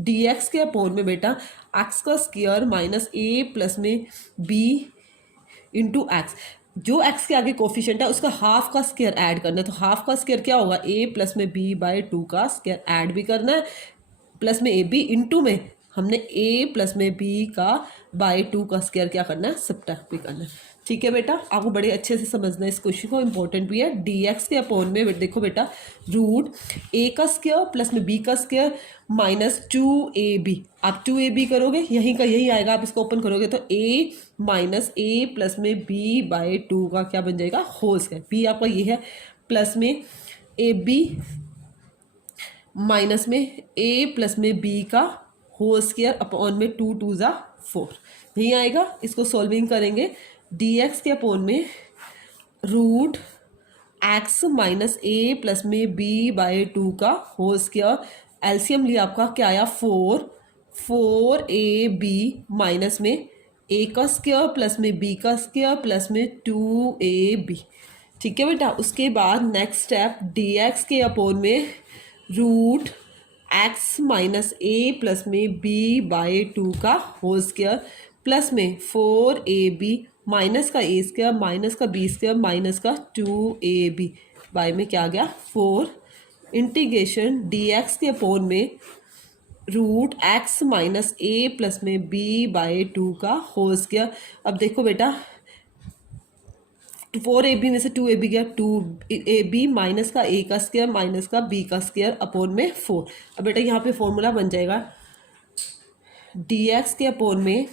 dx के अपोन में बेटा x का स्क्वायर माइनस a प्लस में b इंटू एक्स, जो x के आगे कोफिशिएंट है उसका हाफ का स्क्वायर ऐड करना है, तो हाफ का स्क्वायर क्या होगा a प्लस में b/2 का स्क्वायर ऐड भी करना है, प्लस में ab इंटू में हमने a प्लस में b का बाय 2 का स्क्वायर क्या करना है, सब्ट्रैक्ट भी करना है। ठीक है बेटा, आपको बड़े अच्छे से समझना है इस क्वेश्चन को, इंपॉर्टेंट भी है। dx के अपोन में देखो बेटा रूट a का स्क्वायर प्लस में b का स्क्वायर माइनस 2ab, आप 2ab करोगे यहीं का यही आएगा, आप इसको ओपन करोगे तो a माइनस a प्लस में b/2 का क्या बन जाएगा, होल स्क्वायर। b आपका ये है प्लस में ab माइनस में a प्लस में b का होल स्क्वायर अपॉन में 2 2 जा 4, यही आएगा। इसको सॉल्विंग करेंगे dx के अपॉन में root x minus a plus में b/2 का होल स्क्वायर, एलसीएम लिया आपका क्या आया 4ab माइनस में a का स्क्वायर प्लस में b का स्क्वायर प्लस में 2ab। ठीक है बेटा। उसके बाद नेक्स्ट स्टेप dx के अपॉन में root x minus a plus में b/2 का होल स्क्वायर प्लस में 4ab माइनस का a स्क्वायर माइनस का b स्क्वायर माइनस का 2ab बाय में क्या आ गया 4 इंटीग्रेशन dx के अपोन में root x minus a plus में b/2 का होल स्क्वायर। अब देखो बेटा 4ab में से 2ab गया, 2ab माइनस का a का स्क्वायर माइनस का b का स्क्वायर अपोन में 4। अब बेटा यहाँ पे फॉर्मूला बन जाएगा dx के अपोन में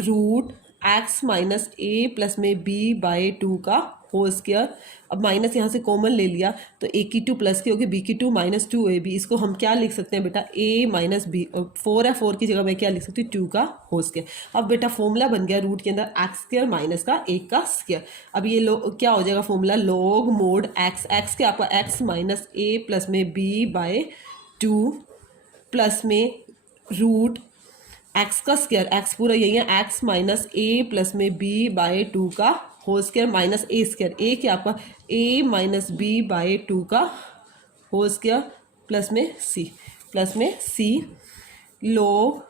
root x minus a plus में b/2 का होल स्क्वायर। अब माइनस यहाँ से कॉमन ले लिया तो a की 2 प्लस की होगी b की 2 माइनस 2ab, इसको हम क्या लिख सकते हैं बेटा a माइनस b, 4 है 4 की जगह मैं क्या लिख सकती हूँ 2 का होल स्क्वायर। अब बेटा फॉर्मूला बन गया रूट के अंदर एक्स स्क्वायर माइनस का a का स्क्वायर। अब ये क्या हो जाएगा formula log mod x, x के आपका x माइनस a प्लस में b/2 प्लस में रूट x का स्क्वायर, x पूरा यही है x माइनस a प्लस में b/2 का whole square minus a square, a क्या आपका a माइनस b/2 का होल स्क्वायर प्लस में c log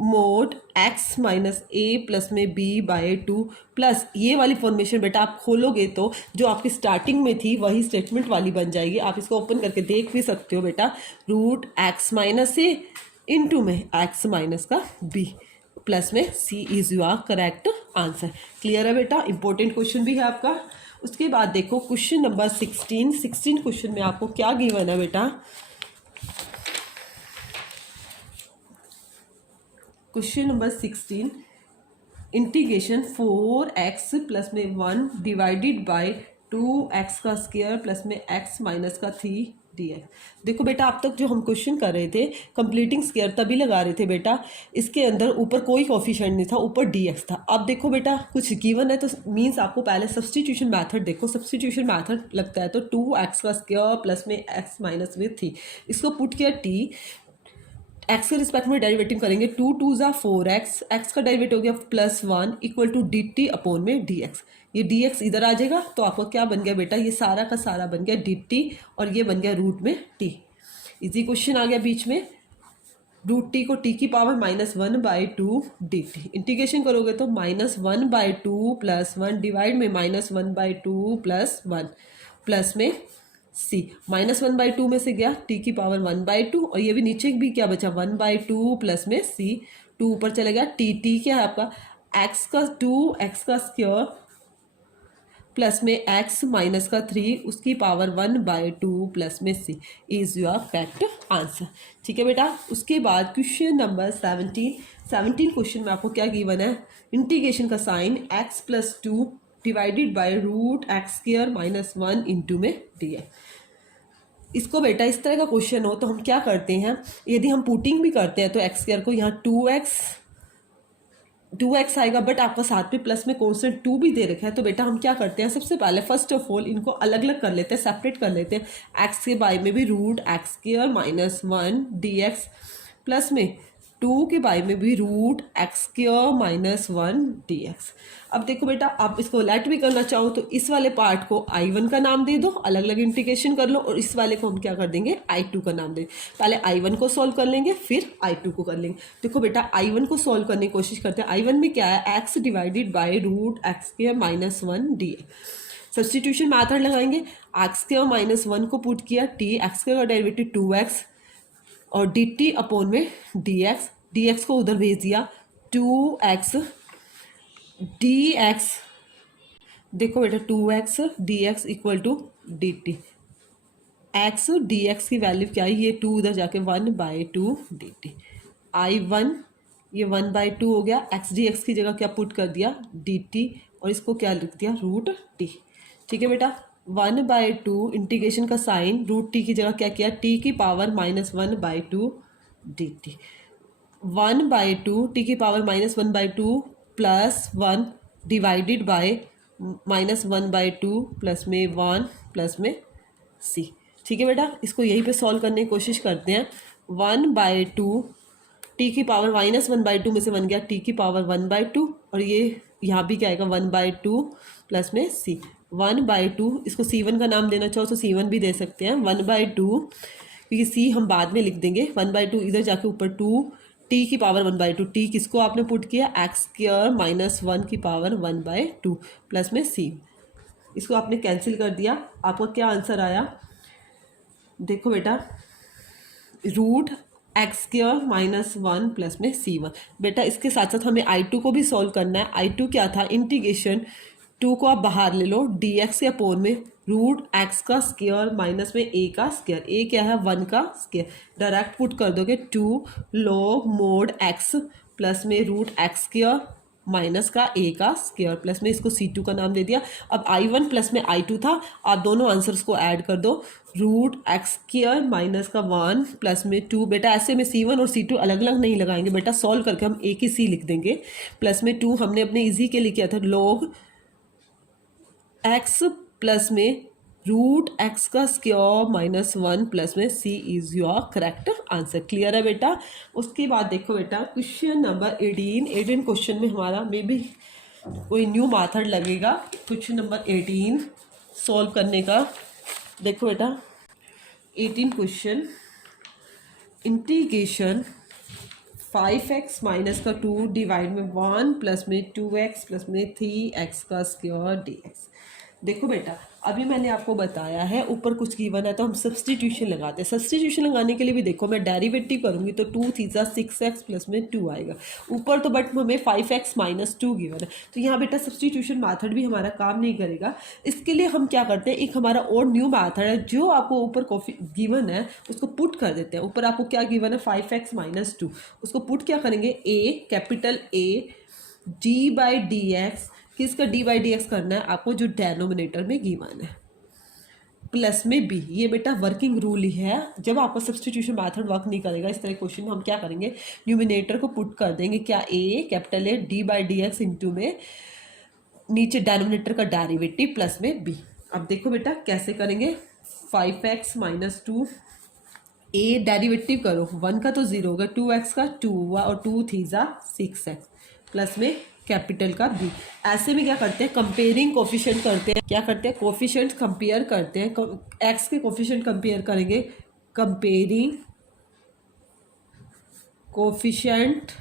mod x minus a plus में b/2 प्लस ये वाली फॉर्मेशन बेटा आप खोलोगे तो जो आपकी स्टार्टिंग में थी वही स्टेटमेंट वाली बन जाएगी। आप इसको ओपन करके देख भी सकते हो बेटा root x minus a into में x माइनस का b प्लस में c is your correct answer. Clear है बेटा, इंपॉर्टेंट क्वेश्चन भी है आपका। उसके बाद देखो क्वेश्चन नंबर 16 क्वेश्चन में आपको क्या गिवन है बेटा, question number 16 integration 4x plus में 1 डिवाइडेड बाय 2x का स्क्वायर प्लस में x माइनस का 3 dx। देखो बेटा, अब तक जो हम क्वेश्चन कर रहे थे कंप्लीटिंग स्क्वायर तभी लगा रहे थे बेटा, इसके अंदर ऊपर कोई कोफिशिएंट नहीं था, ऊपर dx था। अब देखो बेटा कुछ गिवन है तो मीन्स आपको पहले सब्सटीट्यूशन मेथड देखो। सब्सटीट्यूशन मेथड लगता है तो 2x का स्क्वायर प्लस में x माइनस में 3, इसको पुट किया t, एक्स के रिस्पेक्ट में डेरिवेटिव करेंगे, 2 2 ज़ा 4x, एक्स का डेरिवेटिव हो गया +1 equal to d t upon में डी एक्स। ये डी एक्स इधर आ जाएगा तो आपका क्या बन गया बेटा, ये सारा का सारा बन गया डी टी और ये बन गया रूट में टी। इजी क्वेश्चन आ गया बीच में। रूट टी को टी की पावर -1/2 डी टी, इंटीग्रेशन करोगे तो -1/2 + 1 डिवाइड में -1/2 + 1 प्लस में सी, -1/2 में से गया टी की पावर 1/2 और ये भी नीचे भी क्या बचा 1/2 प्लस में सी, 2 ऊपर चले गया, टी टी क्या है आपका एक्स का 2x का स्क्वायर प्लस में x माइनस का 3 उसकी पावर 1/2 प्लस में c is your correct answer. ठीक है बेटा। उसके बाद क्वेश्चन नंबर 17 क्वेश्चन में आपको क्या गिवन है, इंटीग्रेशन का sine x + 2 divided by √x² - 1 into में डी है। इसको बेटा इस तरह का क्वेश्चन हो तो हम क्या करते हैं, यदि हम पुटिंग भी करते हैं तो x² को यहाँ 2x आएगा, बट आपका साथ में प्लस में कॉन्स्टेंट 2 भी दे रखा है। तो बेटा हम क्या करते हैं, सबसे पहले फर्स्ट ऑफ ऑल इनको अलग अलग कर लेते हैं, सेपरेट कर लेते हैं। x के बाय में भी √x² - 1 dx प्लस में 2 के बाय में भी √x² - 1 dx। अब देखो बेटा, आप इसको लेट भी करना चाहो तो इस वाले पार्ट को I1 का नाम दे दो, अलग अलग इंटीग्रेशन कर लो, और इस वाले को हम क्या कर देंगे I2 का नाम देंगे। पहले I1 को सॉल्व कर लेंगे फिर I2 को कर लेंगे। देखो बेटा I1 को सॉल्व करने की कोशिश करते हैं। I1 में क्या है, x divided by √x² - 1 dx। Substitution method लगाएंगे, x² - 1 को पुट किया, t x² का डेरिवेटिव 2x और डी टी अपॉन में डी एक्स को उधर भेज दिया, 2x dx। देखो बेटा 2x dx equal to d t, x d x की वैल्यू क्या है, ये 2 उधर जाके 1/2 डी टी। I1 ये 1/2 हो गया, x डी एक्स की जगह क्या पुट कर दिया डी टी और इसको क्या लिख दिया √t। ठीक है बेटा, 1/2 इंटीग्रेशन का साइन √t की जगह क्या किया, t की पावर -1/2 डी टी, 1/2 t की power -1/2 plus 1 divided by -1/2 plus में 1 प्लस में c। ठीक है बेटा, इसको यहीं पे सॉल्व करने की कोशिश करते हैं। 1/2 t की पावर -1/2 में से बन गया t की पावर 1/2 और ये यहाँ भी क्या आएगा 1/2 प्लस में c। 1/2 इसको c1 का नाम देना चाहो तो c1 भी दे सकते हैं, 1/2 क्योंकि c हम बाद में लिख देंगे, 1/2 इधर जाके ऊपर 2 t की पावर 1/2, t किसको आपने पुट किया x² - 1 की पावर 1/2 प्लस में c। इसको आपने कैंसिल कर दिया, आपका क्या आंसर आया, देखो बेटा √x² - 1 प्लस में c1। बेटा इसके साथ साथ हमें I2 को भी सॉल्व करना है। I2 क्या था, इंटीग्रेशन 2 को आप बाहर ले लो, dx के अपोन में √x का स्क्वायर माइनस में a का स्क्वायर, a क्या है 1 का स्क्वायर, डायरेक्ट पुट कर दोगे 2 log mod x प्लस में √x² माइनस का a का स्क्वायर प्लस में इसको c2 का नाम दे दिया। अब I1 प्लस में I2 था, आप दोनों आंसर्स को ऐड कर दो, √x² माइनस का 1 प्लस में 2। बेटा ऐसे में c1 और c2 अलग अलग नहीं लगाएंगे बेटा, सॉल्व करके हम एक ही c लिख देंगे, प्लस में 2 हमने अपने इजी के लिए किया था log x प्लस में √x का स्क्वायर -1 प्लस में c is your correct answer. Clear है बेटा। उसके बाद देखो बेटा क्वेश्चन नंबर 18 क्वेश्चन में हमारा मे बी कोई न्यू मेथड लगेगा क्वेश्चन नंबर 18 सॉल्व करने का। देखो बेटा 18 क्वेश्चन, इंटीग्रेशन 5x माइनस का 2 डिवाइड में 1 प्लस में 2x प्लस में 3x का स्क्वायर dx। देखो बेटा अभी मैंने आपको बताया है ऊपर कुछ गिवन है तो हम सब्सटीट्यूशन लगाते हैं। सब्सटीट्यूशन लगाने के लिए भी देखो मैं डेरिवेटिव करूंगी तो 2 3 6x प्लस में 2 आएगा ऊपर, तो बट हमें 5x - 2 गिवन है तो यहाँ बेटा सब्सटीट्यूशन मेथड भी हमारा काम नहीं करेगा। इसके लिए हम क्या करते हैं, एक हमारा और न्यू मेथड है, जो आपको ऊपर गिवन है उसको पुट कर देते हैं। ऊपर आपको क्या गिवन है 5x - 2, उसको पुट क्या करेंगे, a capital A D by d x, किसका डी बाई डी एक्स करना है आपको, जो डेनोमिनेटर में गिवन है, प्लस में बी। ये बेटा वर्किंग रूल ही है, जब आपका सब्सटीट्यूशन मेथड वर्क नहीं करेगा इस तरह क्वेश्चन में हम क्या करेंगे, न्यूमिनेटर को पुट कर देंगे क्या, a capital A d by d x into में नीचे डेनोमिनेटर का डेरिवेटिव प्लस में बी। अब देखो बेटा कैसे करेंगे, 5x माइनस 2, ए डेरिवेटिव करो, 1 का तो 0 होगा, 2x का 2 हुआ और 2 थी जा 6x प्लस में कैपिटल का बी। ऐसे में क्या करते हैं, कंपेयरिंग कोफिशिएंट करते हैं, क्या करते हैं, कोफिशिएंट कंपेयर करते हैं, एक्स के कोफिशिएंट कंपेयर करेंगे, comparing coefficient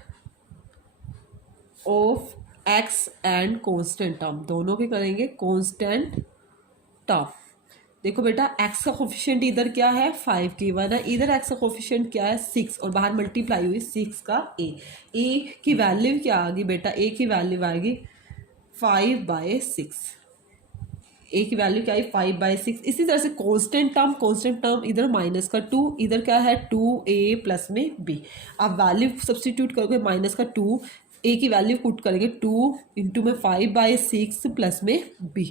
of x and constant term, दोनों के करेंगे कांस्टेंट टर्म। देखो बेटा एक्स का कोफिशिएंट इधर क्या है 5 की 1 है, इधर एक्स का कोफिशिएंट क्या है 6 और बाहर मल्टीप्लाई हुई 6 का ए की वैल्यू क्या आ गई बेटा, ए की वैल्यू आएगी 5/6, ए की वैल्यू क्या आई 5/6। इसी तरह से कांस्टेंट टर्म इधर माइनस का 2, इधर क्या है 2a प्लस में b। आप वैल्यू सब्सटीट्यूट करोगे, माइनस का 2, ए की वैल्यू पुट करेंगे 2 इंटू में 5/6 प्लस में b,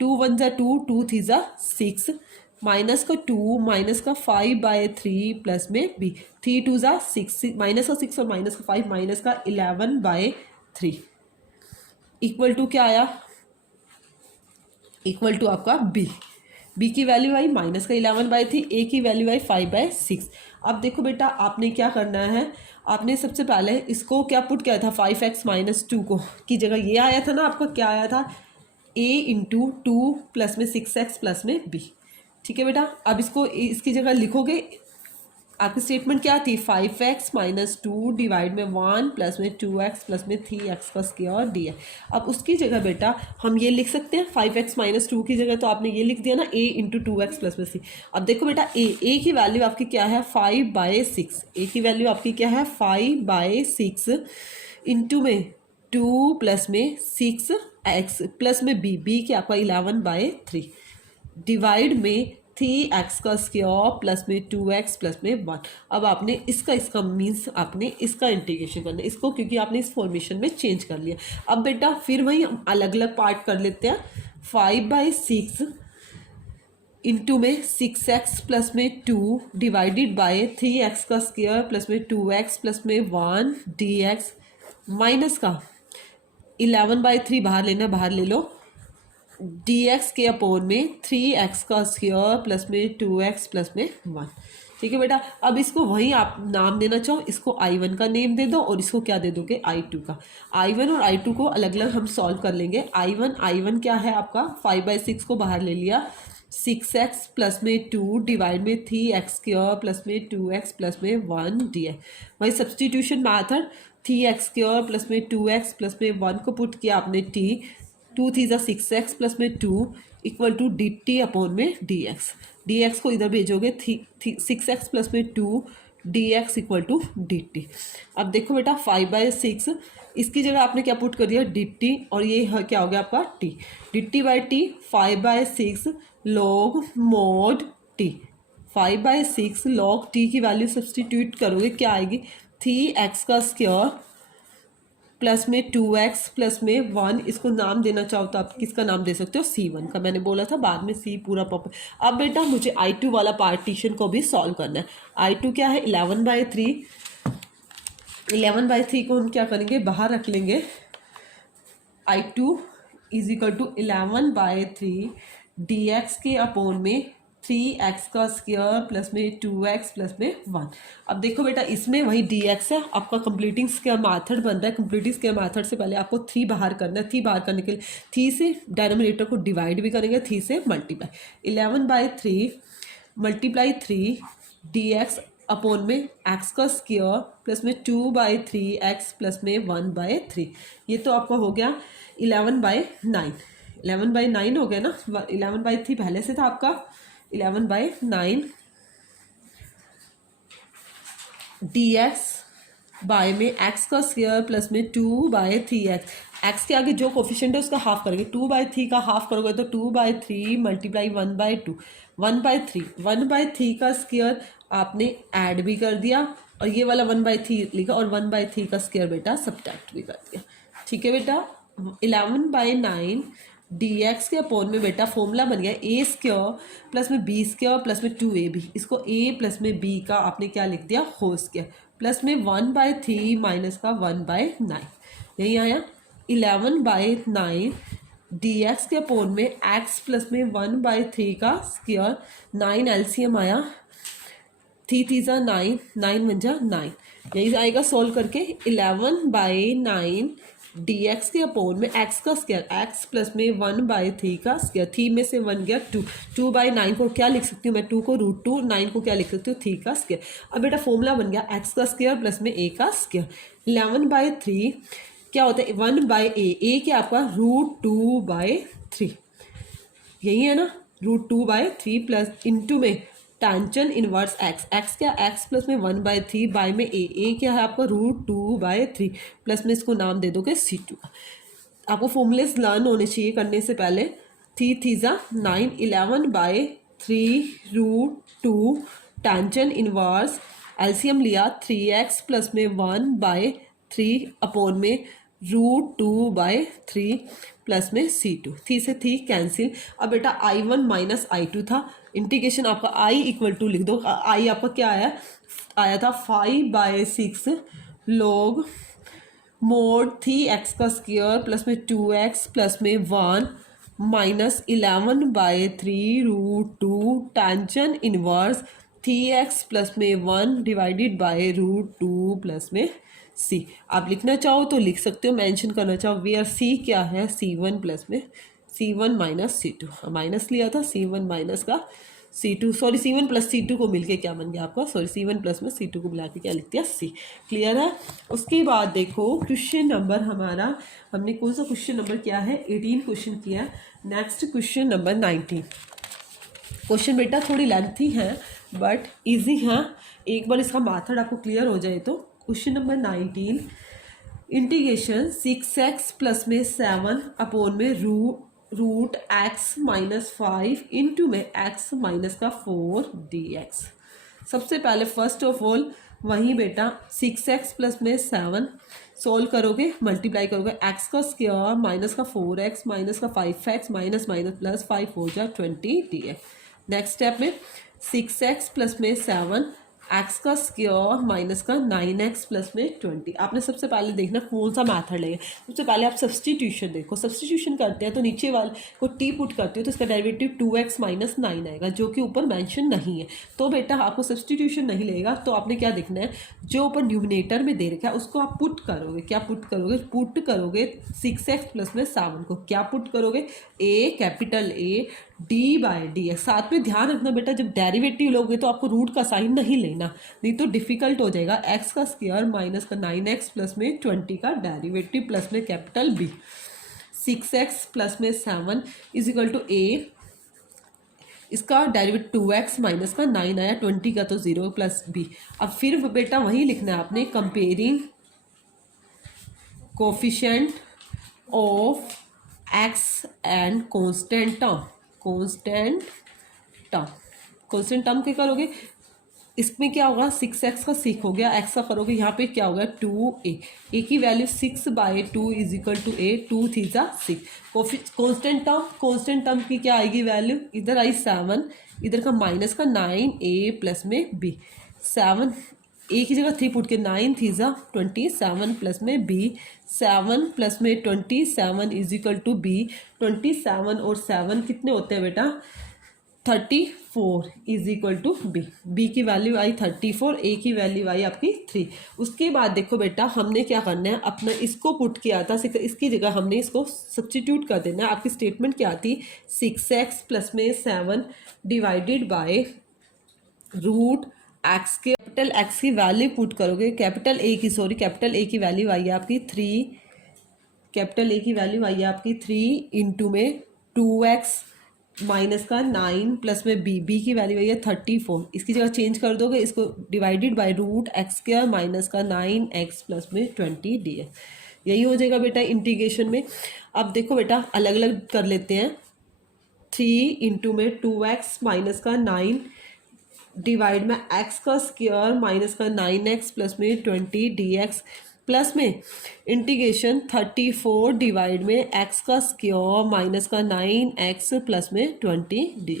2 1 जा 2, 2 3 जा 6, माइनस का 2 माइनस का 5/3 प्लस में b, 3 2 जा 6, माइनस का 6 और माइनस का 5, माइनस का 11/3 इक्वल टू क्या आया, इक्वल टू आपका बी की वैल्यू आई माइनस का 11/3, ए की वैल्यू आई 5/6। अब देखो बेटा आपने क्या करना है, आपने सबसे पहले इसको क्या पुट किया था 5x माइनस 2 को की जगह ये आया था ना आपका, क्या आया था a इंटू 2 प्लस में 6x प्लस में b। ठीक है बेटा, अब इसको इसकी जगह लिखोगे, आपकी स्टेटमेंट क्या थी 5x माइनस 2 डिवाइड में 1 प्लस में 2x प्लस में 3x का स्क्वायर डी है। अब उसकी जगह बेटा हम ये लिख सकते हैं 5x माइनस 2 की जगह तो आपने ये लिख दिया ना a इंटू 2x प्लस में c। अब देखो बेटा a की वैल्यू आपकी क्या है 5/6, ए की वैल्यू आपकी क्या है 5/6 इंटू में 2 प्लस में 6x प्लस में b की आपका 11/3 डिवाइड में 3x का स्क्वायर प्लस में 2x प्लस में 1। अब आपने इसका मीन्स आपने इसका इंटीग्रेशन करना है इसको, क्योंकि आपने इस फॉर्मेशन में चेंज कर लिया। अब बेटा फिर वही हम अलग अलग पार्ट कर लेते हैं, 5/6 इंटू में 6x प्लस में 2 डिवाइडेड बाय 3x का स्क्वायर प्लस में 2x प्लस में 1 dx माइनस का 11/3 बाहर लेना, बाहर ले लो, dx के अपोन में 3x का स्क्वायर प्लस में 2x प्लस में 1। ठीक है बेटा, अब इसको वही आप नाम देना चाहो, इसको I1 का नेम दे दो और इसको क्या दे दोगे I2 का। I1 और I2 को अलग अलग हम सॉल्व कर लेंगे। I1 क्या है आपका 5/6 को बाहर ले लिया, 6x प्लस में 2 डिवाइड में 3x स्क्वायर प्लस में 2x प्लस में 1 डी। वही substitution method, 3x square plus में 2x प्लस में 1 को पुट किया आपने t, 2 थी 6x प्लस में 2 equal to d t upon में dx को इधर भेजोगे 6x प्लस में 2 dx इक्वल टू dt। अब देखो बेटा 5/6 इसकी जगह आपने क्या पुट कर दिया dt, और ये क्या हो गया आपका t, dt/t 5/6 log mod t, 5/6 log t की वैल्यू सब्सटीट्यूट करोगे क्या आएगी 3x का स्क्वायर प्लस में 2x प्लस में 1, इसको नाम देना चाहो तो आप किसका नाम दे सकते हो C1 का, मैंने बोला था बाद में C पूरा प्रॉपर। अब बेटा मुझे I2 वाला पार्टीशन को भी सॉल्व करना है। I2 क्या है 11/3, 11/3 को हम क्या करेंगे बाहर रख लेंगे, I2 is equal to 11/3 dx के अपोन में 3x का स्क्वायर प्लस में 2x प्लस में 1। अब देखो बेटा इसमें वही dx है, आपका कंप्लीटिंग स्क्वायर मेथड बन रहा है। कंप्लीटिंग स्क्वायर मेथड से पहले आपको 3 बाहर करना है, 3 बाहर करने के लिए 3 से डिनोमिनेटर को डिवाइड भी करेंगे, 3 से मल्टीप्लाई, 11/3 मल्टीप्लाई 3 dx अपोन में x का स्क्वायर प्लस में 2/3x प्लस में 1/3। ये तो आपका हो गया 11/9, 11/9 हो गया ना, 11/3 पहले से था आपका, 11/9 dx बाय में x का स्क्वायर प्लस में 2/3x, x के आगे जो कोफिशिएंट है उसका हाफ करेंगे, 2/3 का हाफ करोगे तो 2/3 मल्टीप्लाई 1/2, 1/3 का स्क्वायर आपने ऐड भी कर दिया और ये वाला 1/3 लिखा और 1/3 का स्क्वायर बेटा सब्ट्रैक्ट भी कर दिया। ठीक है बेटा। 11/9 dx के अपॉन में बेटा फॉर्मूला बन गया ए स्क्वायर प्लस में बी स्क्वायर प्लस में 2ab, इसको a प्लस में b का आपने क्या लिख दिया होल स्क्वायर, प्लस में 1/3 माइनस का 1/9, यही आया 11/9 dx के अपॉन में x प्लस में 1/3 का स्क्वायर, 9 एलसीएम आया, 3 9, 9 बन जा 9, यही आएगा सोल्व करके 11/9 dx के अपोन में x का स्क्वायर, x प्लस में 1/3 का स्क्वायर, 3 में से 1 गया 2, 2/9 को क्या लिख सकती हूँ मैं, 2 को √2, 9 को क्या लिख सकती हूँ 3 का स्क्वायर। अब बेटा फॉर्मूला बन गया x का स्क्वायर प्लस में a का स्क्वायर, 11/3 क्या होता है 1/a क्या आपका √2/3, यही है ना, √2/3 प्लस इंटू में टेंजन इनवर्स x क्या x प्लस में 1/3 बाय में a क्या है आपका √2/3 प्लस में इसको नाम दे दोगे c2। आपको फॉर्मूलेस लर्न होने चाहिए करने से पहले। 3 9, 11/3 √2 टेंजन इनवर्स एलसीएम लिया 3x प्लस में 1/3 अपॉन में √2/3 प्लस में c2, 3 से 3 कैंसिल। अब बेटा i1 माइनस i2 था, इंटीग्रेशन आपका i इक्वल टू लिख दो, i आपका क्या आया था 5/6 log मोड 3x का स्क्वायर प्लस में 2x प्लस में 1 minus 11/3 √2 tangent inverse 3x plus में 1 डिवाइडेड बाय √2 प्लस में c। आप लिखना चाहो तो लिख सकते हो, मेंशन करना चाहो वेयर c क्या है c1 प्लस में c1 माइनस c2, माइनस लिया था c1 माइनस का c2, sorry c1 plus c2 को मिलके क्या बन गया आपका, सॉरी c1 प्लस में c2 को मिला के क्या लिख दिया c। क्लियर है। उसके बाद देखो क्वेश्चन नंबर हमारा, हमने कौन सा क्वेश्चन नंबर किया है 18 क्वेश्चन किया। Next question number 19। क्वेश्चन बेटा थोड़ी लेंथी है बट इजी है, एक बार इसका मेथड आपको क्लियर हो जाए तो। Question number 19, integration 6x plus में 7 अपॉन में रूट x माइनस 5 इंटू में x माइनस का 4 dx। सबसे पहले फर्स्ट ऑफ ऑल वहीं बेटा 6x प्लस में 7 सोल्व करोगे, मल्टीप्लाई करोगे, x का स्क्वायर माइनस का 4x माइनस का 5x माइनस माइनस प्लस 5 हो जाए 20 dx। नेक्स्ट स्टेप में 6x प्लस में 7 x का स्क्वायर माइनस का 9x प्लस में 20। आपने सबसे पहले देखना कौन सा मैथड लेगा। सबसे पहले आप सब्सटीट्यूशन देखो, सब्सटीट्यूशन करते हैं तो नीचे वाले को t पुट करते हो तो इसका डेरिवेटिव 2x माइनस 9 आएगा, जो कि ऊपर मेंशन नहीं है। तो बेटा आपको सब्सटीट्यूशन नहीं लगेगा, तो आपने क्या देखना है, जो ऊपर न्यूमिनेटर में दे रखा है उसको आप पुट करोगे। क्या पुट करोगे, पुट करोगे 6x प्लस में 7 को, क्या पुट करोगे a कैपिटल A d/dx। साथ में ध्यान रखना बेटा जब डेरिवेटिव लोगे तो आपको रूट का साइन नहीं लेना, नहीं तो डिफिकल्ट हो जाएगा। x का स्क्वायर माइनस का 9x प्लस में 20 का डेरिवेटिव प्लस में कैपिटल B, 6x प्लस में 7 इज इक्वल टू a, इसका डेरिवेटिव 2x माइनस का 9 आया, 20 का तो 0 प्लस b। अब फिर बेटा वही लिखना है आपने, comparing coefficient of x and constant term, constant term क्या करोगे, इसमें क्या होगा 6x का 6 हो गया, x का करोगे यहाँ पे क्या होगा 2a, a की वैल्यू 6/2 is equal to a, 2 3 6। Constant term की क्या आएगी वैल्यू, इधर आई 7, इधर का माइनस का 9a प्लस में b, 7 a की जगह 3 पुट के 9 3 27 प्लस में b, 7 प्लस में 27 इज इक्वल टू b। 27 और 7 कितने होते हैं बेटा 34 is equal to b। b की वैल्यू आई 34, a की वैल्यू आई आपकी 3। उसके बाद देखो बेटा हमने क्या करना है, अपना इसको पुट किया था, इसकी जगह हमने इसको सब्सटीट्यूट कर देना है। आपकी स्टेटमेंट क्या थी 6x प्लस में 7 डिवाइडेड बाय रूट x के, कैपिटल x की वैल्यू पुट करोगे, कैपिटल A की वैल्यू आई है आपकी 3, कैपिटल A की वैल्यू आई है आपकी 3 इंटू में 2x माइनस का 9 प्लस में b की वैल्यू आई है 34, इसकी जगह चेंज कर दोगे, इसको divided by root x square minus का 9x प्लस में 20 dx। यही हो जाएगा बेटा इंटीग्रेशन में। अब देखो बेटा अलग अलग कर लेते हैं, 3 इंटू में 2x माइनस का 9 डिवाइड में x का स्क्वायर माइनस का 9x प्लस में 20 dx प्लस में इंटीग्रेशन 34 डिवाइड में एक्स का स्क्वायर माइनस का 9x प्लस में 20 डी।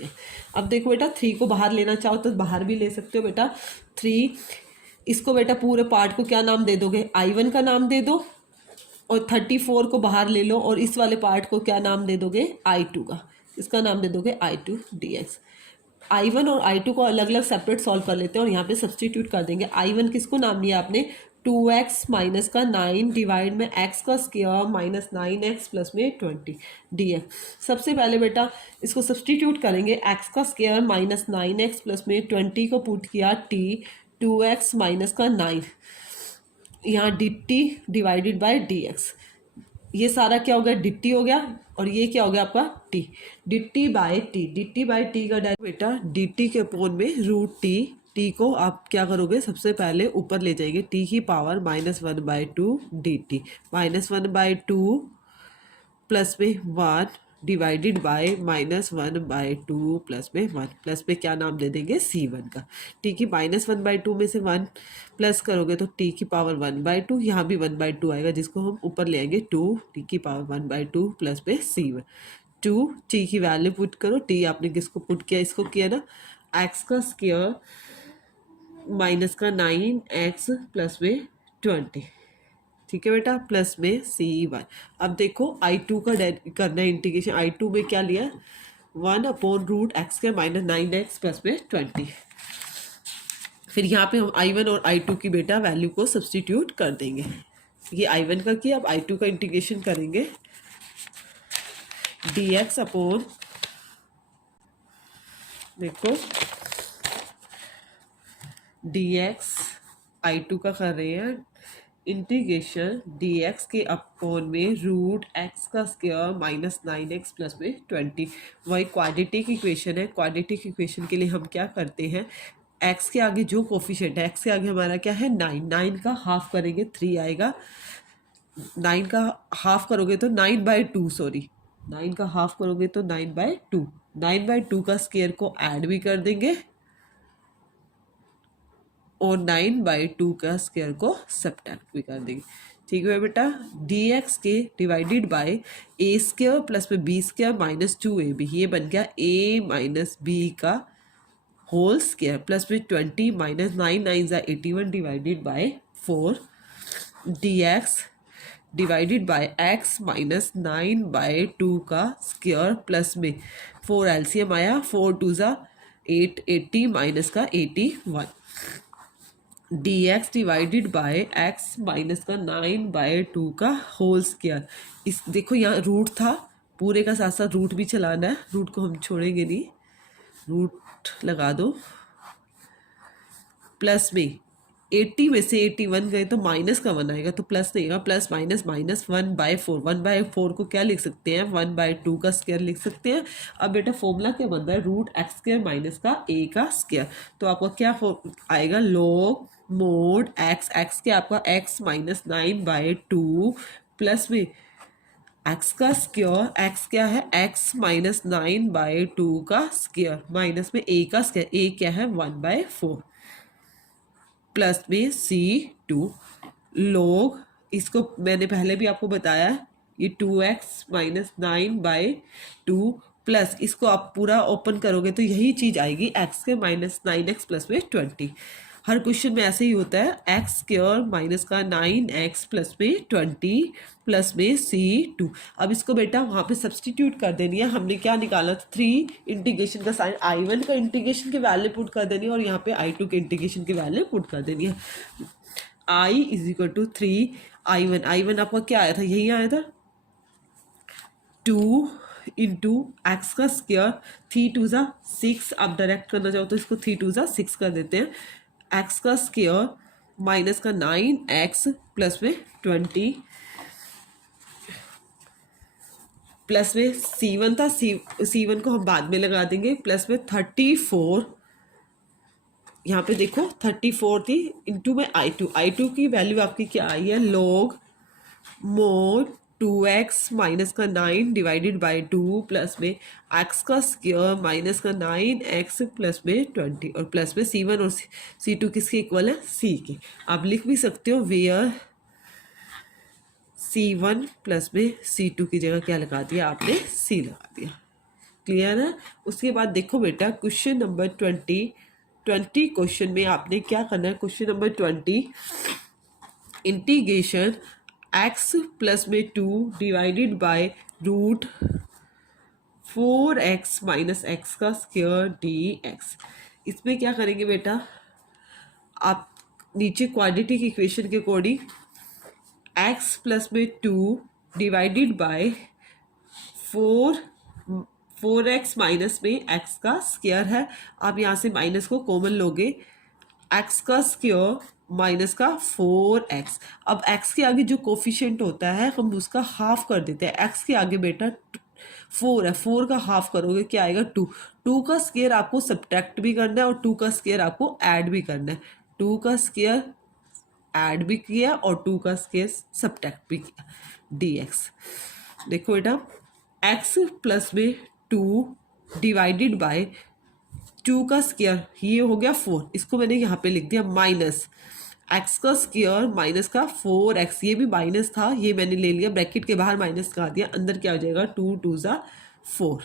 अब देखो बेटा 3 को बाहर लेना चाहो तो बाहर भी ले सकते हो बेटा 3। इसको बेटा पूरे पार्ट को क्या नाम दे दोगे, I1 का नाम दे दो, और 34 को बाहर ले लो और इस वाले पार्ट को क्या नाम दे दोगे, I2 का, इसका नाम दे दोगे I2 dx। I1 और I2 को अलग अलग सेपरेट सॉल्व कर लेते हैं और यहाँ पे सब्सटीट्यूट कर देंगे। I1 किसको नाम लिया आपने, 2x माइनस का 9 डिवाइड में x का स्क्वायर माइनस 9x प्लस में 20 dx। सबसे पहले बेटा इसको सब्सटीट्यूट करेंगे, x का स्क्वायर माइनस 9x प्लस में 20 को पुट किया t, 2x माइनस का 9, यहाँ D T divided bye D x, ये सारा क्या हो गया, डी टी हो गया, और ये क्या हो गया आपका T, D t by T. D t by T का डायरेक्ट बेटा डी टी के अपोन में रूट टी, टी को आप क्या करोगे, सबसे पहले ऊपर ले जाएंगे, टी की पावर -1/2 डी टी, -1/2 प्लस में 1 डिवाइडेड बाय -1/2 प्लस में 1, प्लस में क्या नाम दे देंगे C1 का। टी की -1/2 में से 1 प्लस करोगे तो टी की पावर 1/2, यहाँ भी 1/2 आएगा जिसको हम ऊपर ले आएंगे 2, टी की पावर 1/2 प्लस में C1। 2 टी की वैल्यू पुट करो, टी आपने किसको पुट किया, इसको किया ना, एक्स का स्क्वायर माइनस का 9x प्लस में 20, ठीक है बेटा, प्लस में C1। अब देखो I2 का करना है इंटीग्रेशन, I2 में क्या लिया, 1/√x के माइनस 9x प्लस में 20। फिर यहाँ पे हम I1 और I2 की बेटा वैल्यू को सब्सटीट्यूट कर देंगे। ये I1 का किया, अब I2 का इंटीग्रेशन करेंगे, dx अपॉन, देखो dx I2 का कर रहे हैं इंटीग्रेशन, dx के अपॉन में रूट x का स्क्वायर माइनस 9x प्लस में 20। वही क्वाड्रेटिक इक्वेशन है, क्वाड्रेटिक इक्वेशन के लिए हम क्या करते हैं, x के आगे जो कोफिशिएंट है, x के आगे हमारा क्या है 9, 9 का हाफ करेंगे 3 आएगा, 9 का हाफ करोगे तो 9/2, सॉरी 9 का हाफ करोगे तो 9/2, 9/2 का स्क्वायर को ऐड भी कर देंगे और 9/2 का स्क्वायर को सब्ट्रैक्ट भी कर देंगे, ठीक है बेटा। dx के डिवाइडेड बाय ए स्क्वायर प्लस में बी स्क्वायर माइनस 2ab, ये बन गया a माइनस बी का होल स्क्वायर प्लस में 20 minus 9 9 81 divided by 4, dx divided bye x minus 9/2 का स्क्वायर प्लस में 4 एलसीएम आया, 4 2 8, 80 माइनस का 81, dx divided bye x minus का 9/2 का होल स्क्वायर। इस देखो यहाँ रूट था, पूरे का साथ साथ रूट भी चलाना है, रूट को हम छोड़ेंगे नहीं, रूट लगा दो, प्लस में 80 में से 81 गए तो माइनस का 1 आएगा, तो प्लस नहीं आएगा, प्लस माइनस माइनस 1/4, 1/4 को क्या लिख सकते हैं, 1/2 का स्क्वायर लिख सकते हैं। अब बेटा फॉर्मूला क्या बनता है, रूट एक्स स्क्वायर माइनस का a का स्क्वायर, तो आपका क्या आएगा, लॉग मोड एक्स, एक्स के आपका x माइनस 9/2 प्लस में x का स्क्वायर, x क्या है, x माइनस 9/2 का स्क्वायर माइनस में a का स्क्वायर, a क्या है 1/4 प्लस में C2 लॉग, इसको मैंने पहले भी आपको बताया, ये 2x माइनस 9/2 प्लस इसको आप पूरा ओपन करोगे तो यही चीज़ आएगी, x के माइनस 9x प्लस में 20। हर क्वेश्चन में ऐसे ही होता है, एक्स स्क्वायर माइनस का 9x प्लस में 20 प्लस में C2। अब इसको बेटा वहाँ पे सब्सटीट्यूट कर देनी है, हमने क्या निकाला था 3, इंटीग्रेशन का साइन, I1 का इंटीग्रेशन की वैल्यू पुट कर देनी है और यहाँ पे I2 के इंटीग्रेशन की वैल्यू पुट कर देनी है। I = 3 I1, I1 आपका क्या आया था, यही आया था 2 इंटू एक्स का स्क्वायर, 3 2 6, आप डायरेक्ट करना चाहो तो इसको 3 2 6 कर देते हैं, एक्स का स्क्वायर माइनस का 9x प्लस में 20 प्लस में C1 था, C1 को हम बाद में लगा देंगे, प्लस में 34, यहाँ पे देखो 34 थी इंटू में I2 की वैल्यू आपकी क्या आई है, लॉग मोड 2x माइनस का 9 डिवाइडेड बाई 2 प्लस में x का स्क्वायर माइनस का 9x प्लस में 20 और प्लस में C1 और C2 किसके इक्वल है, C के। आप लिख भी सकते हो वेयर C1 प्लस में C2 की जगह क्या लगा दिया आपने, C लगा दिया। क्लियर है। उसके बाद देखो बेटा क्वेश्चन नंबर 20 क्वेश्चन में आपने क्या करना है, question number 20 integration x plus में 2 divided by root 4x minus x का स्क्वायर dx। इसमें क्या करेंगे बेटा, आप नीचे क्वाड्रेटिक इक्वेशन के अकॉर्डिंग x प्लस में 2 डिवाइडेड बाय 4x माइनस में x का स्क्वायर है, आप यहाँ से माइनस को कॉमन लोगे, x का स्क्वायर माइनस का 4x। अब x के आगे जो कोफिशिएंट होता है हम उसका हाफ कर देते हैं। x के आगे बेटा 4 है, 4 का हाफ करोगे क्या आएगा 2। 2 का स्क्वायर आपको सब्ट्रैक्ट भी करना है और 2 का स्क्वायर आपको ऐड भी करना है। 2 का स्क्वायर ऐड भी किया और 2 का स्क्वायर सब्ट्रैक्ट भी किया dx। देखो बेटा x प्लस में 2 डिवाइडेड बाय 2 का स्क्वायर ये हो गया 4, इसको मैंने यहाँ पे लिख दिया माइनस x का स्क्वायर माइनस का 4x, ये भी माइनस था, ये मैंने ले लिया ब्रैकेट के बाहर माइनस का दिया, अंदर क्या हो जाएगा 2 2 ज़ा 4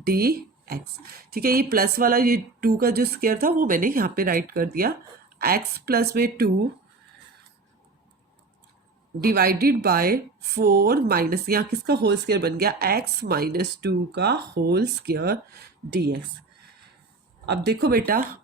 dx। ठीक है, ये प्लस वाला ये 2 का जो स्क्वायर था वो मैंने यहाँ पे राइट कर दिया। x प्लस में 2 डिवाइडेड बाय 4 माइनस यहाँ किसका होल स्क्वायर बन गया x माइनस 2 का होल स्क्वायर dx। अब देखो बेटा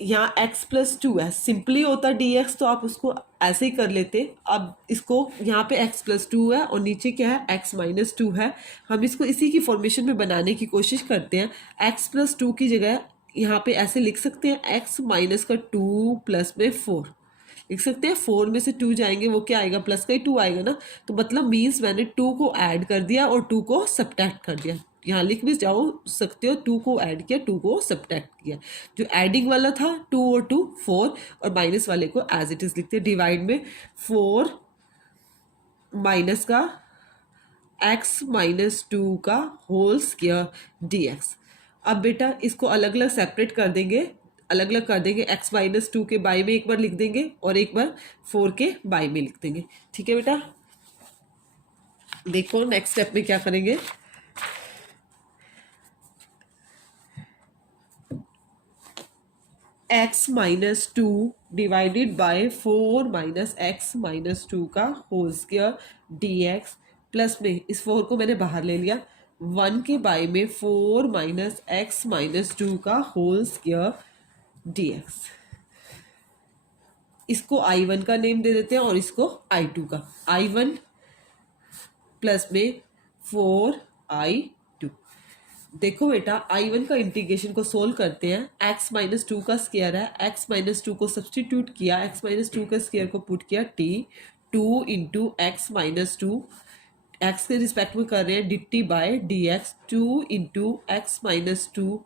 यहाँ x प्लस 2 है, सिंपली होता dx तो आप उसको ऐसे ही कर लेते। अब इसको यहाँ पे x प्लस 2 है और नीचे क्या है x माइनस 2 है, हम इसको इसी की फॉर्मेशन में बनाने की कोशिश करते हैं। x प्लस 2 की जगह यहाँ पे ऐसे लिख सकते हैं x माइनस का 2 प्लस में 4 लिख सकते हैं। 4 में से 2 जाएंगे वो क्या आएगा, प्लस का ही 2 आएगा ना, तो मतलब मीन्स मैंने 2 को ऐड कर दिया और 2 को सब्ट्रैक्ट कर दिया। यहाँ लिख भी जाओ सकते हो 2 को ऐड किया 2 को सब्ट्रैक्ट किया। जो एडिंग वाला था 2 और 2 4 और माइनस वाले को एज इट इज लिखते हैं। डिवाइड में 4 माइनस का x माइनस 2 का होल स्क्वायर dx। अब बेटा इसको अलग अलग सेपरेट कर देंगे, अलग अलग कर देंगे। x माइनस 2 के बाई में एक बार लिख देंगे और एक बार 4 के बाई में लिख देंगे। ठीक है बेटा, देखो नेक्स्ट स्टेप में क्या करेंगे। x minus 2 divided bye 4 minus x minus 2 का होल स्क्वायर dx प्लस में इस 4 को मैंने बाहर ले लिया, 1 के बाई में 4 माइनस एक्स माइनस 2 का होल स्क्वायर dx। इसको I1 का नेम दे देते हैं और इसको I2 का। I1 प्लस में 4I2। देखो बेटा I1 का इंटीग्रेशन को सोल्व करते हैं। x माइनस 2 का स्क्वायर है, x माइनस 2 को सब्सटीट्यूट किया, x माइनस 2 का स्क्वायर को पुट किया t 2 into x minus 2 x के रिस्पेक्ट में कर रहे हैं dt by dx 2 into x minus 2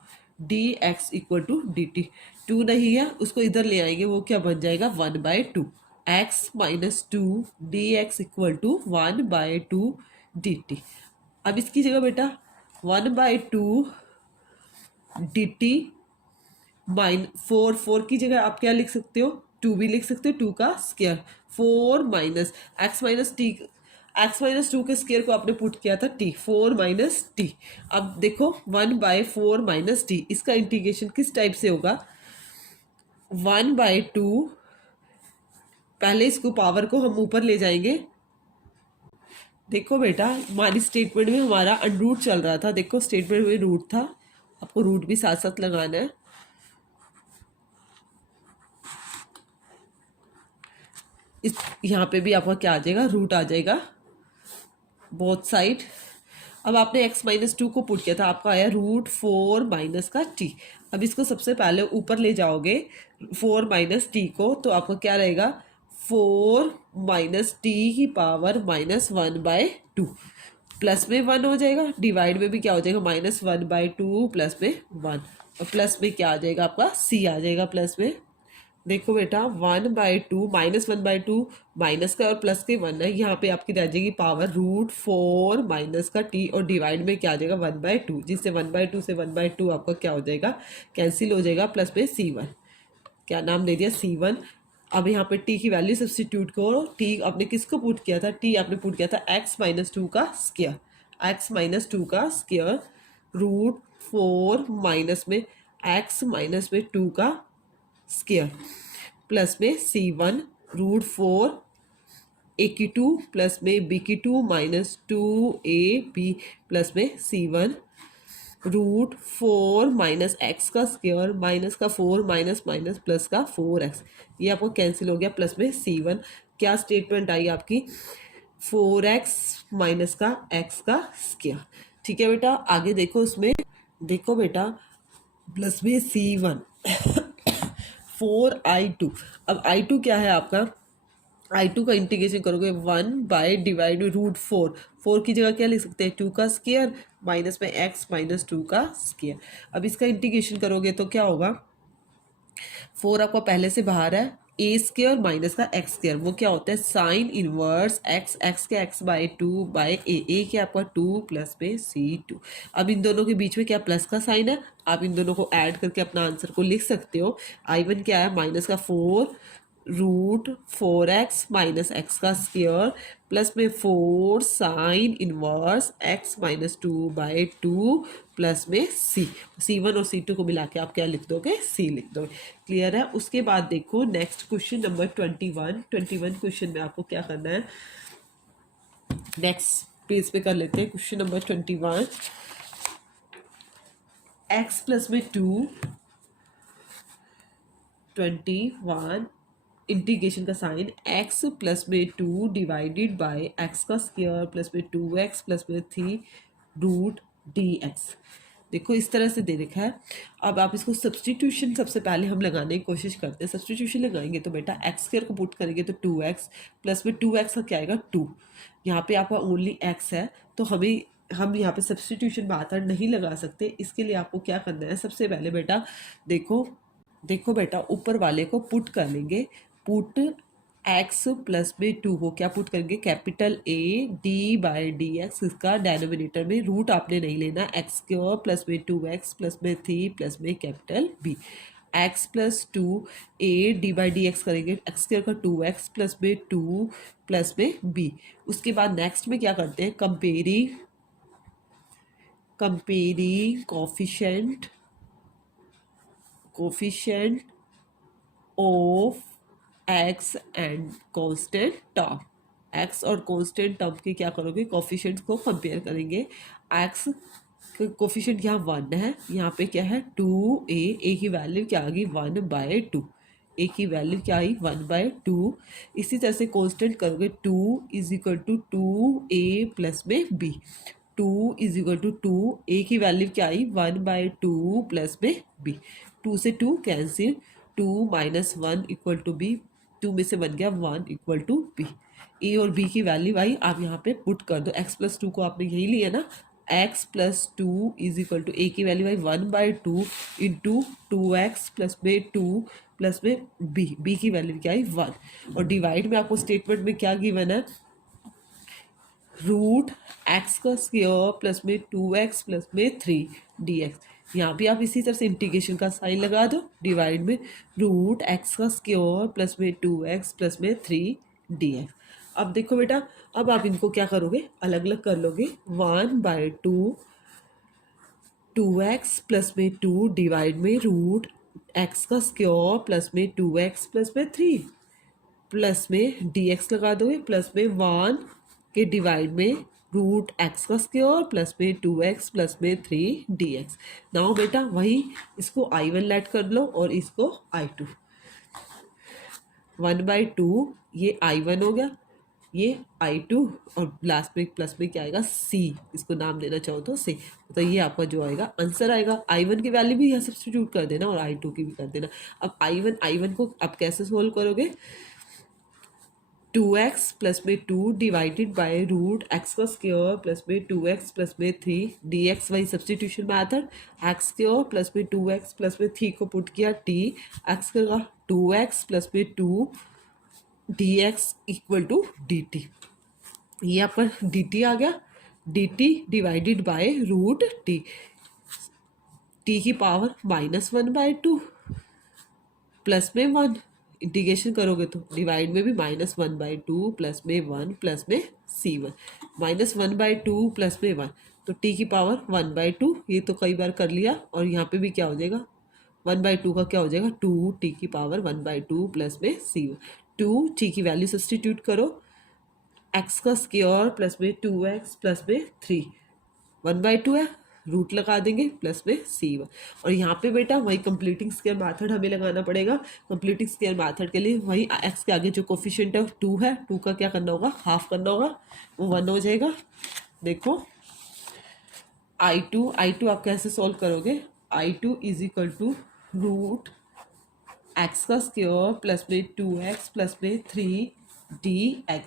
dx equal to dt। 2 नहीं है उसको इधर ले आएंगे, वो क्या बन जाएगा 1/2 x minus 2 dx equal to 1/2 dt। अब इसकी जगह बेटा 1/2 dt माइन 4 की जगह आप क्या लिख सकते हो 2 भी लिख सकते हो, 2 का square 4 minus x minus T, x minus 2 के स्क्वायर को आपने पुट किया था टी 4 माइनस टी। अब देखो 1/4 माइनस टी, इसका इंटीग्रेशन किस टाइप से होगा 1/2। पहले इसको पावर को हम ऊपर ले जाएंगे। देखो बेटा हमारी स्टेटमेंट में हमारा अनरूट चल रहा था, देखो स्टेटमेंट में रूट था, आपको रूट भी साथ साथ लगाना है। इस यहाँ पे भी आपका क्या आ जाएगा रूट आ जाएगा बोथ साइड। अब आपने x माइनस 2 को पुट किया था, आपका आया रूट 4 माइनस का t। अब इसको सबसे पहले ऊपर ले जाओगे 4 माइनस टी को, तो आपका क्या रहेगा 4 माइनस टी की पावर माइनस 1/2 प्लस में 1 हो जाएगा। डिवाइड में भी क्या हो जाएगा माइनस 1/2 प्लस में 1 और प्लस में क्या आ जाएगा आपका c आ जाएगा प्लस में। देखो बेटा 1/2 माइनस 1/2 माइनस का और प्लस के 1 है, यहाँ पे आपकी रह जाएगी पावर रूट 4 माइनस का t और डिवाइड में क्या आ जाएगा 1/2, जिससे 1/2 से 1/2 आपका क्या हो जाएगा कैंसिल हो जाएगा, प्लस में c1 क्या नाम दे दिया c1। अब यहाँ पे टी की वैल्यू सब्सटीट्यूट करो। टी आपने किसको पुट किया था? टी आपने पुट किया था x-2 का स्क्वायर, x-2 का स्क्वायर रूट 4 माइनस में x-2 का स्क्वायर प्लस में C1 रूट 4 ए की 2 प्लस में बी की 2 माइनस 2ab प्लस में C1 रूट 4 माइनस एक्स का स्क्वायर माइनस का 4 माइनस माइनस प्लस का 4x, ये आपको कैंसिल हो गया प्लस में C1। क्या स्टेटमेंट आई आपकी? 4x माइनस का x का स्क्वायर। ठीक है बेटा, आगे देखो उसमें, देखो बेटा प्लस में C1 4i2। अब i2 क्या है आपका? i2 का इंटीग्रेशन करोगे 1/डिवाइड रूट 4, 4 की जगह क्या लिख सकते हैं? 2 का स्क्वायर माइनस में x-2 का स्क्वायर। अब इसका इंटीग्रेशन करोगे तो क्या होगा? 4 आपका पहले से बाहर है, ए स्क्वायर माइनस का एक्स स्क्वायर, वो क्या होता है? साइन इनवर्स एक्स, एक्स के x/2/a के आपका 2 प्लस में C2। अब इन दोनों के बीच में क्या प्लस का साइन है? आप इन दोनों को ऐड करके अपना आंसर को लिख सकते हो। I1 क्या है? माइनस का 4 रूट 4x माइनस एक्स का स्क्वायर प्लस में 4 साइन इनवर्स x-2/2 प्लस में C1 और C2 को मिला के आप क्या लिख दोगे? C लिख दोगे। क्लियर है? उसके बाद देखो नेक्स्ट क्वेश्चन नंबर 21 क्वेश्चन में आपको क्या करना है, नेक्स्ट पेज पे कर लेते हैं। क्वेश्चन नंबर 21, x प्लस में 21 इंटीग्रेशन का साइन x प्लस में 2 डिवाइडेड बाय x का स्क्वायर प्लस में 2x प्लस में 3 रूट dx। देखो इस तरह से दे रखा है। अब आप इसको सब्सटीट्यूशन सबसे पहले हम लगाने की कोशिश करते हैं। सब्सटीट्यूशन लगाएंगे तो बेटा एक्स स्क्वायर को पुट करेंगे तो 2x प्लस में 2x का क्या आएगा? 2। यहाँ पे आपका ओनली x है तो हम यहाँ पे सब्सटीट्यूशन मेथड नहीं लगा सकते। इसके लिए आपको क्या करना है? सबसे पहले बेटा देखो बेटा ऊपर वाले को पुट कर लेंगे। पुट x प्लस में 2 को क्या पुट करेंगे? कैपिटल A d/dx, इसका डेनोमिनेटर में रूट आपने नहीं लेना। एक्स स्क्वायर प्लस में 2x प्लस में 3 प्लस में capital B। x plus 2 a d/dx करेंगे, एक्स स्क्वायर का 2x प्लस में 2 प्लस में b। उसके बाद नेक्स्ट में क्या करते हैं? Comparing coefficient of x and constant term. X और कांस्टेंट टर्म के क्या करोगे? कोफिशिएंट्स को कंपेयर करेंगे। एक्स कोफिशिएंट यहाँ 1 है, यहाँ पे क्या है? 2a, a की वैल्यू क्या आ गई? 1/2। a की वैल्यू क्या आई? 1/2। इसी तरह से कांस्टेंट करोगे 2 is equal to 2a plus में b। 2 is equal to 2, a की वैल्यू क्या आई? 1/2 प्लस में b। 2 से 2 cancel, 2 minus 1 equal to b, 2 में से बन गया 1 इक्वल टू b। a और b की वैल्यू आई, आप यहाँ पे पुट कर दो। x प्लस 2 को आपने यही लिया ना, x plus 2 is equal to a की वैल्यू आई 1/2 इंटू 2x प्लस में 2 प्लस में b की वैल्यू क्या आई? 1। और डिवाइड में आपको स्टेटमेंट में क्या गिवन है? रूट एक्स का स्क्वायर प्लस में 2x प्लस में 3 dx। यहाँ भी आप इसी तरह से इंटीग्रेशन का साइन लगा दो। डिवाइड में रूट एक्स का स्क्वायर प्लस में 2x प्लस में 3 dx। अब देखो बेटा, अब आप इनको क्या करोगे? अलग अलग कर लोगे। 1/2 2x प्लस में 2 डिवाइड में रूट एक्स का स्क्वायर प्लस में 2x प्लस में 3 प्लस में dx लगा दोगे प्लस में 1 के डिवाइड में रूट एक्स का स्क्वायर प्लस में 2x प्लस में 3 dx। नाउ बेटा वही इसको I1 लेट कर लो और इसको I2। 1/2 ये I1 हो गया, ये I2 और लास्ट में प्लस में क्या आएगा? C, इसको नाम देना चाहो तो C। तो ये आपका जो आएगा आंसर आएगा। I1 की वैल्यू भी यहाँ सब्स्टिट्यूट कर देना और I2 की भी कर देना। अब I1 को आप कैसे सोल्व करोगे? 2x प्लस में 2 डिवाइडेड बाय रूट एक्स का स्क्वायर प्लस में 2x प्लस में 3 dx, वही substitution method. X square plus में 2x प्लस में 3 को पुट किया t, एक्स का 2x प्लस में 2 dx इक्वल टू dt। ये आपका dt आ गया, dt divided by root t, t की पावर -1/2 प्लस में 1 इंटीग्रेशन करोगे तो डिवाइड में भी -1/2 प्लस में 1 प्लस में c1, -1/2 प्लस में 1, तो t की पावर 1/2, ये तो कई बार कर लिया। और यहाँ पे भी क्या हो जाएगा, 1/2 का क्या हो जाएगा 2, t की पावर 1/2 प्लस में c1, 2 t की वैल्यू सब्सटीट्यूट करो, x का स्क्वायर प्लस में 2x प्लस में 3, 1/2 है, रूट लगा देंगे प्लस में c1। और यहाँ पे बेटा वही कंप्लीटिंग स्क्वायर मेथड हमें लगाना पड़ेगा। कंप्लीटिंग स्क्वायर मेथड के लिए वही x के आगे जो कोफिशिएंट है 2 है, 2 का क्या करना होगा, हाफ करना होगा, वो 1 हो जाएगा। देखो I2 आप कैसे सॉल्व करोगे, I2 is equal to root x का स्क्वायर प्लस में 2x प्लस में 3dx।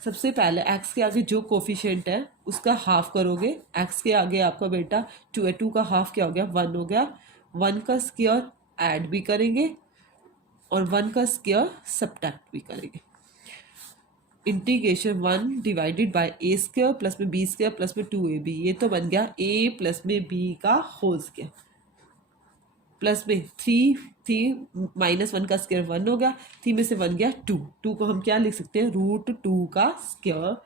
सबसे पहले x के आगे जो कोफिशिएंट है उसका हाफ करोगे, x के आगे आपका बेटा 2 है, 2 का हाफ क्या हो गया 1 हो गया, 1 का स्क्वायर ऐड भी करेंगे और 1 का स्क्वायर सब्ट्रैक्ट भी करेंगे। Integration 1 divided by a square plus में b स्क्वायर प्लस में 2ab, ये तो बन गया a प्लस में b का होल स्क्वायर, प्लस में 3 -1 का स्क्वायर 1 हो गया, 3 में से 1 गया 2, 2 को हम क्या लिख सकते हैं, √2 का स्क्वायर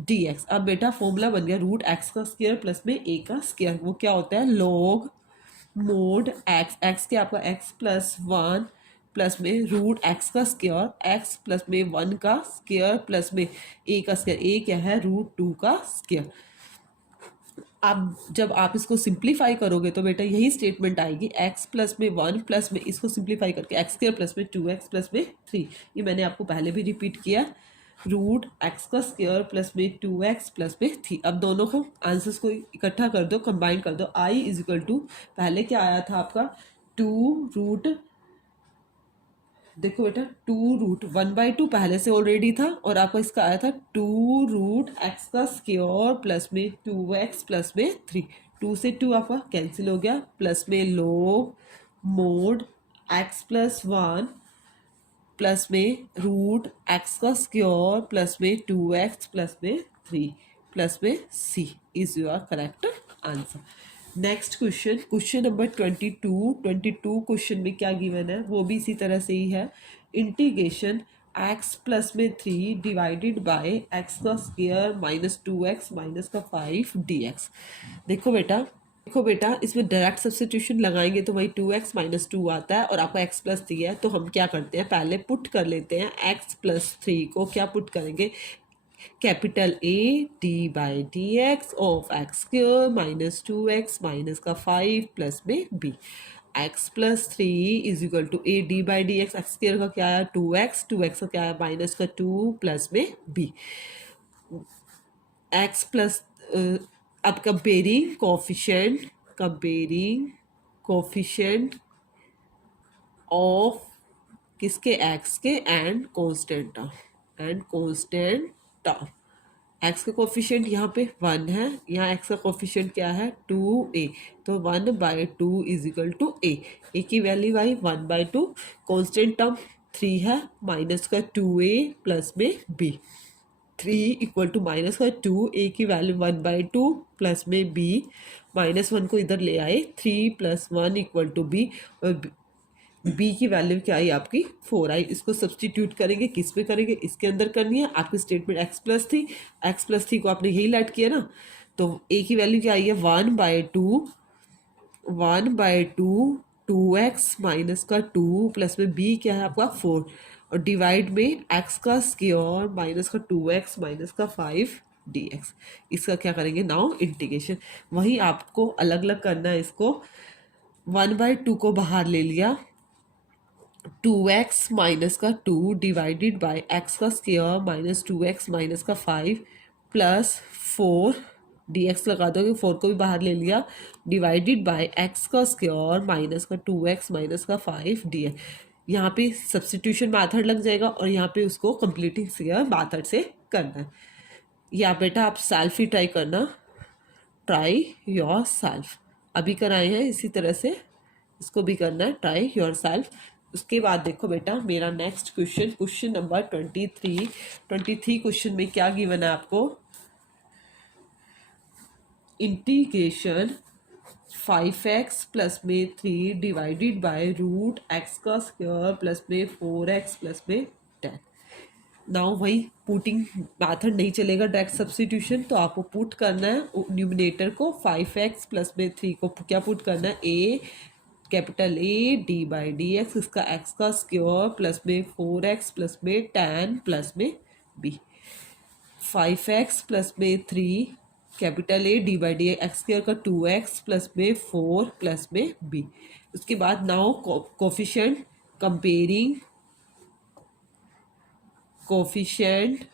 dx। अब बेटा फॉर्मूला बन गया रूट एक्स का स्क्वायर प्लस में a का स्क्वायर, वो क्या होता है log मोड x के आपका x प्लस 1 प्लस में रूट एक्स का स्क्वायर x प्लस में 1 का स्क्वायर प्लस में a का स्क्वायर, a क्या है √2 का स्क्वायर। अब जब आप इसको सिंप्लीफाई करोगे तो बेटा यही स्टेटमेंट आएगी, x प्लस में 1 प्लस में इसको सिंप्लीफाई करके x स्क्वायर प्लस में 2x प्लस में 3, ये मैंने आपको पहले भी रिपीट किया, रूट एक्स का स्क्वायर प्लस में 2x प्लस में 3। अब दोनों को आंसर्स को इकट्ठा कर दो, कंबाइन कर दो, i इज इक्वल टू पहले क्या आया था आपका 2 रूट, देखो बेटा 2 रूट 1/2 पहले से ऑलरेडी था और आपका इसका आया था 2 रूट एक्स का स्क्वायर प्लस में 2x प्लस में 3, 2 से 2 आपका कैंसिल हो गया, प्लस में log mode x plus 1 plus में रूट एक्स का स्क्वायर प्लस में 2x प्लस में 3 प्लस में c is your correct answer. Next question, question number 22 question में क्या गिवन है वो भी इसी तरह से ही है, इंटीग्रेशन x प्लस में 3 डिवाइडेड बाय एक्स का स्क्वायर -2x माइनस का 5 dx। देखो बेटा इसमें डायरेक्ट सब्स्टिट्यूशन लगाएंगे तो वही 2x माइनस 2 आता है और आपका x प्लस 3 है, तो हम क्या करते हैं पहले पुट कर लेते हैं, x प्लस 3 को क्या पुट करेंगे, capital A d/dx of X square minus 2x minus का 5 प्लस में b, x plus 3 is equal to a d/dx, X square का क्या है 2x, 2x का क्या है माइनस का 2 प्लस में b, x प्लस अब कंपेयरिंग कोफिशिएंट ऑफ किसके x के एंड कांस्टेंट टर्म, x का कोफिशिएंट यहाँ पे 1 है, यहाँ x का कोफिशिएंट क्या है 2a, तो 1/2 इज इक्वल टू a की वैल्यू आई 1/2, कांस्टेंट टर्म 3 है माइनस का 2a प्लस में b, 3 इक्वल टू माइनस का 2, a की वैल्यू 1/2 प्लस में b, -1 को इधर ले आए 3 प्लस 1 इक्वल टू b, और b की वैल्यू क्या आई आपकी 4 आई। इसको सब्सटीट्यूट करेंगे, किस पे करेंगे, इसके अंदर करनी है, आपकी स्टेटमेंट x प्लस थी को आपने यही लेट किया ना, तो a की वैल्यू क्या आई है 1/2 2x माइनस का 2 प्लस में b क्या है आपका 4, और डिवाइड में x का स्क्वायर माइनस का 2x माइनस का 5 dx। इसका क्या करेंगे नाउ इंटीग्रेशन, वही आपको अलग अलग करना है, इसको 1/2 को बाहर ले लिया, 2x माइनस का 2 डिवाइडेड बाय x का स्क्वायर माइनस 2x माइनस का 5 प्लस 4 dx लगा दोगे, 4 को भी बाहर ले लिया, डिवाइडेड बाय x का स्क्वायर माइनस का 2x माइनस का 5 dx। यहाँ पे सब्स्टिट्यूशन मेथड लग जाएगा और यहाँ पे उसको कंप्लीटिंग स्क्वायर मेथड से करना है। या बेटा आप सेल्फ ही ट्राई करना, ट्राई योर सेल्फ, अभी कराए हैं इसी तरह से इसको भी करना है, ट्राई योर सेल्फ। उसके बाद देखो बेटा मेरा नेक्स्ट क्वेश्चन नंबर 23 क्वेश्चन में क्या गिवन है आपको, इंटीग्रेशन 5x प्लस में 3 डिवाइडेड बाय रूट एक्स का स्क्वायर प्लस में 4x प्लस में 10। नाउ वही पुटिंग मैथड नहीं चलेगा, डायरेक्ट सब्स्टिट्यूशन, तो आपको पुट करना है न्यूमिनेटर को 5x प्लस में 3 को क्या पुट करना है, a capital A d by d x, इसका एक्स का स्क्वायर प्लस में 4x प्लस में 10 प्लस में बी। 5x प्लस में 3 capital A d by d x square का 2x प्लस में 4 प्लस में बी। उसके बाद now coefficient comparing coefficient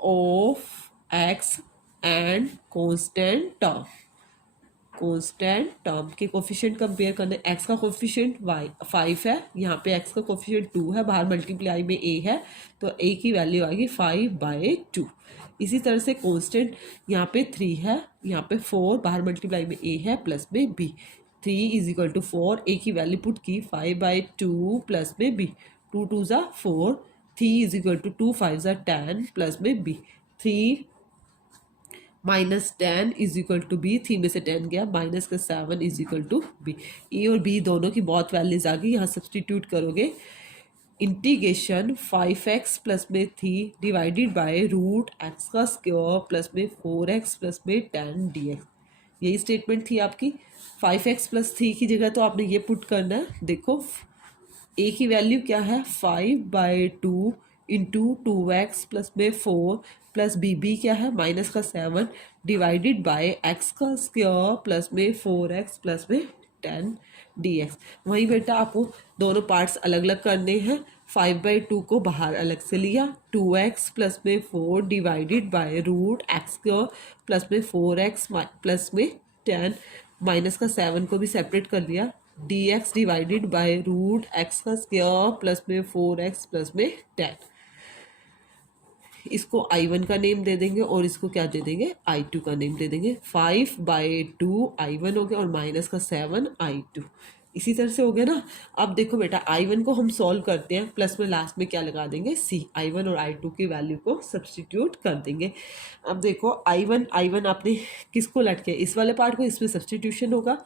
of x and constant term के कोफिशिएंट कंपेयर करने। एक्स का कोफिशिएंट वाई 5 है, यहाँ पे एक्स का कोफिशिएंट 2 है, बाहर मल्टीप्लाई में ए है, तो ए की वैल्यू आएगी 5/2। इसी तरह से कांस्टेंट यहाँ पे 3 है, यहाँ पे 4, बाहर मल्टीप्लाई में ए है प्लस में बी। 3 इज इक्वल टू 4, ए की वैल्यू पुट की 5/2 प्लस में बी। 2 2 ज़ा 4, 3 इज इक्वल टू 2 5 ज़ा 10 प्लस में B. 3 minus 10 is equal to B, 3 में से 10 गया, माइनस का 7 is equal to B. A और बी दोनों की बहुत वैल्यूज आ गई, यहाँ सब्सटीट्यूट करोगे। इंटीग्रेशन 5x प्लस में 3 डिवाइडेड बाय रूट एक्स का स्क्वायर प्लस में 4x प्लस में 10 dx। यही स्टेटमेंट थी आपकी। 5x प्लस 3 की जगह तो आपने ये पुट करना है। देखो ए की वैल्यू क्या है, 5/2 इंटू 2x प्लस में 4 प्लस बी क्या है, माइनस का 7 डिवाइडेड बाय एक्स का स्क्वायर प्लस में 4x प्लस में 10 dx। वहीं बेटा आपको दोनों पार्ट्स अलग अलग करने हैं। 5/2 को बाहर अलग से लिया, 2x प्लस में 4 divided by root x square plus में 4x प्लस में 10, माइनस का 7 को भी सेपरेट कर लिया, dx divided by root x का स्क्वायर प्लस में 4x प्लस में 10। इसको I1 का नेम दे देंगे और इसको क्या दे देंगे, I2 का नेम दे देंगे। 5/2 I1 हो गया और माइनस का 7 I2। इसी तरह से हो गया ना। अब देखो बेटा I1 को हम सॉल्व करते हैं, प्लस में लास्ट में क्या लगा देंगे, C। I1 और I2 की वैल्यू को सब्सटीट्यूट कर देंगे। अब देखो I1 आपने किसको लट किया, इस वाले पार्ट को, इसमें सब्सटीट्यूशन होगा।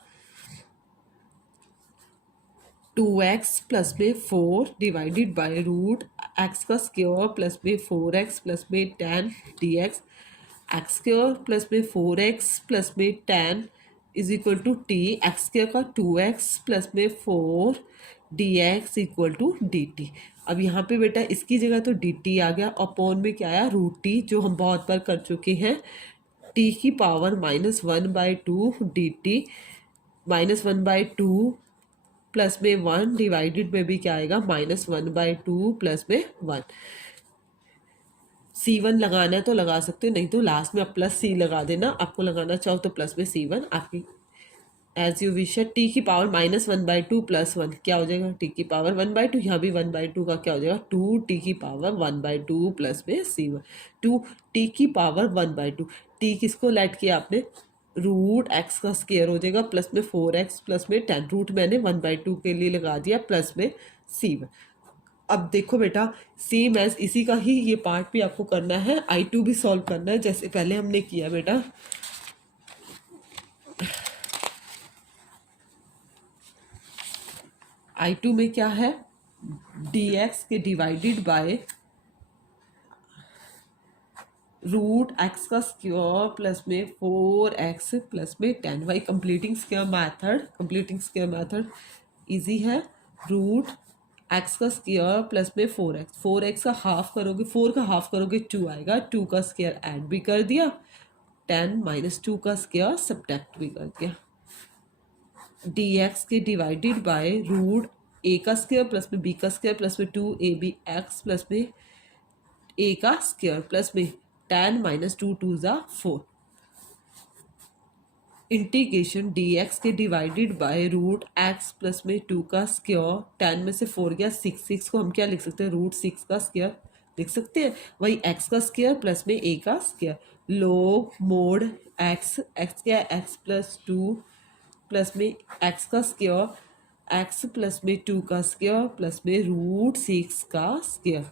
2x प्लस में 4 डिवाइडेड बाय रूट एक्स का स्क्वायर प्लस में 4x प्लस में 10 dx। एक्स स्क्वायर प्लस में 4x प्लस में 10 is equal to T, X square का 2x प्लस में 4 dx इक्वल टू dt। अब यहाँ पे बेटा इसकी जगह तो dt आ गया, अपॉन में क्या आया, रूट टी, जो हम बहुत बार कर चुके हैं। t की पावर -1/2 dt, -1/2 प्लस में 1 डिवाइडेड में भी क्या आएगा, -1/2 प्लस में 1। C1 लगाना है तो लगा सकते हो, नहीं तो लास्ट में आप प्लस C लगा देना। आपको लगाना चाहो तो प्लस में C1, आपकी एज यू विश है। टी की पावर -1/2 प्लस 1 क्या हो जाएगा, टी की पावर 1/2, यहाँ भी 1/2 का क्या हो जाएगा, 2t की पावर 1/2 प्लस में C1। 2t की पावर 1/2, टी किसको लेट किया आपने, रूट एक्स का स्क्वायर हो जाएगा प्लस में 4x प्लस में 10, रूट मैंने 1/2 के लिए लगा दिया प्लस में C1। अब देखो बेटा सेम एज इसी का ही ये पार्ट भी आपको करना है, I2 भी सॉल्व करना है जैसे पहले हमने किया बेटा। I2 में क्या है, dx के डिवाइडेड बाय रूट एक्स का स्क्वायर प्लस में 4x प्लस में 10। वही कंप्लीटिंग स्क्वायर मैथड इजी है। रूट एक्स का स्क्वायर प्लस में 4x का हाफ करोगे, 4 का हाफ करोगे 2 आएगा, 2 का स्क्वायर ऐड भी कर दिया, 10 - 2 का स्क्वायर सब्ट्रैक्ट भी कर दिया। dx के डिवाइडेड बाय रूट a का स्क्वायर प्लस में b का स्क्वायर प्लस में 2abx प्लस में a का स्क्वायर प्लस में 10 - 2 2 ज़ा 4। इंटीग्रेशन dx के divided by root x plus में 2 का स्क्वायर, 10 में से 4 गया 6, 6 को हम क्या लिख सकते हैं, रूट 6 का स्क्वायर लिख सकते हैं। वही x का स्क्वायर प्लस में a का स्क्वायर, लोग मोड x, x क्या है, x प्लस 2 प्लस में x का स्क्वायर, x प्लस में 2 का स्क्वायर प्लस में रूट 6 का स्क्वायर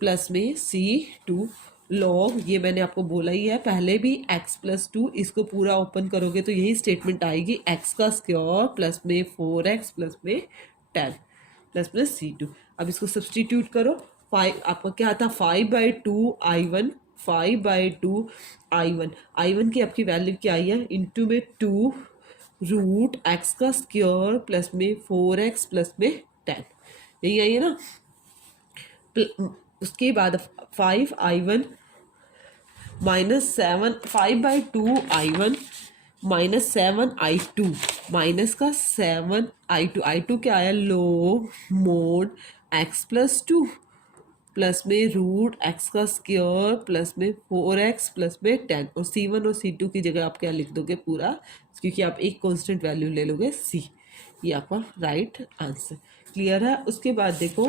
प्लस में C2, लॉग, ये मैंने आपको बोला ही है पहले भी, x+2, इसको पूरा ओपन करोगे तो यही स्टेटमेंट आएगी, x का स्क्वायर प्लस में 4x प्लस में 10 प्लस में C2। अब इसको सब्सटीट्यूट करो, 5 आपका क्या था 5/2 I1, 5/2 I1 की आपकी वैल्यू क्या आई है, इंटू में 2 रूट x का स्क्वायर प्लस में 4x प्लस में 10, यही आई है ना। उसके बाद 5I1 -7, 5/2 I1 -7 I2 माइनस का 7 I2, I2 क्या आया, लो मोड x+2 प्लस में रूट x का स्क्वायर प्लस में 4x प्लस में 10, और C1 और C2 की जगह आप क्या लिख दोगे पूरा, क्योंकि आप एक कांस्टेंट वैल्यू ले लोगे C, ये आपका राइट आंसर। क्लियर है। उसके बाद देखो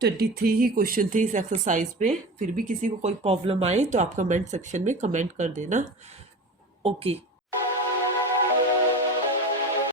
23 ही क्वेश्चन थे इस एक्सरसाइज पे, फिर भी किसी को कोई प्रॉब्लम आए तो आप कमेंट सेक्शन में कमेंट कर देना। ओके।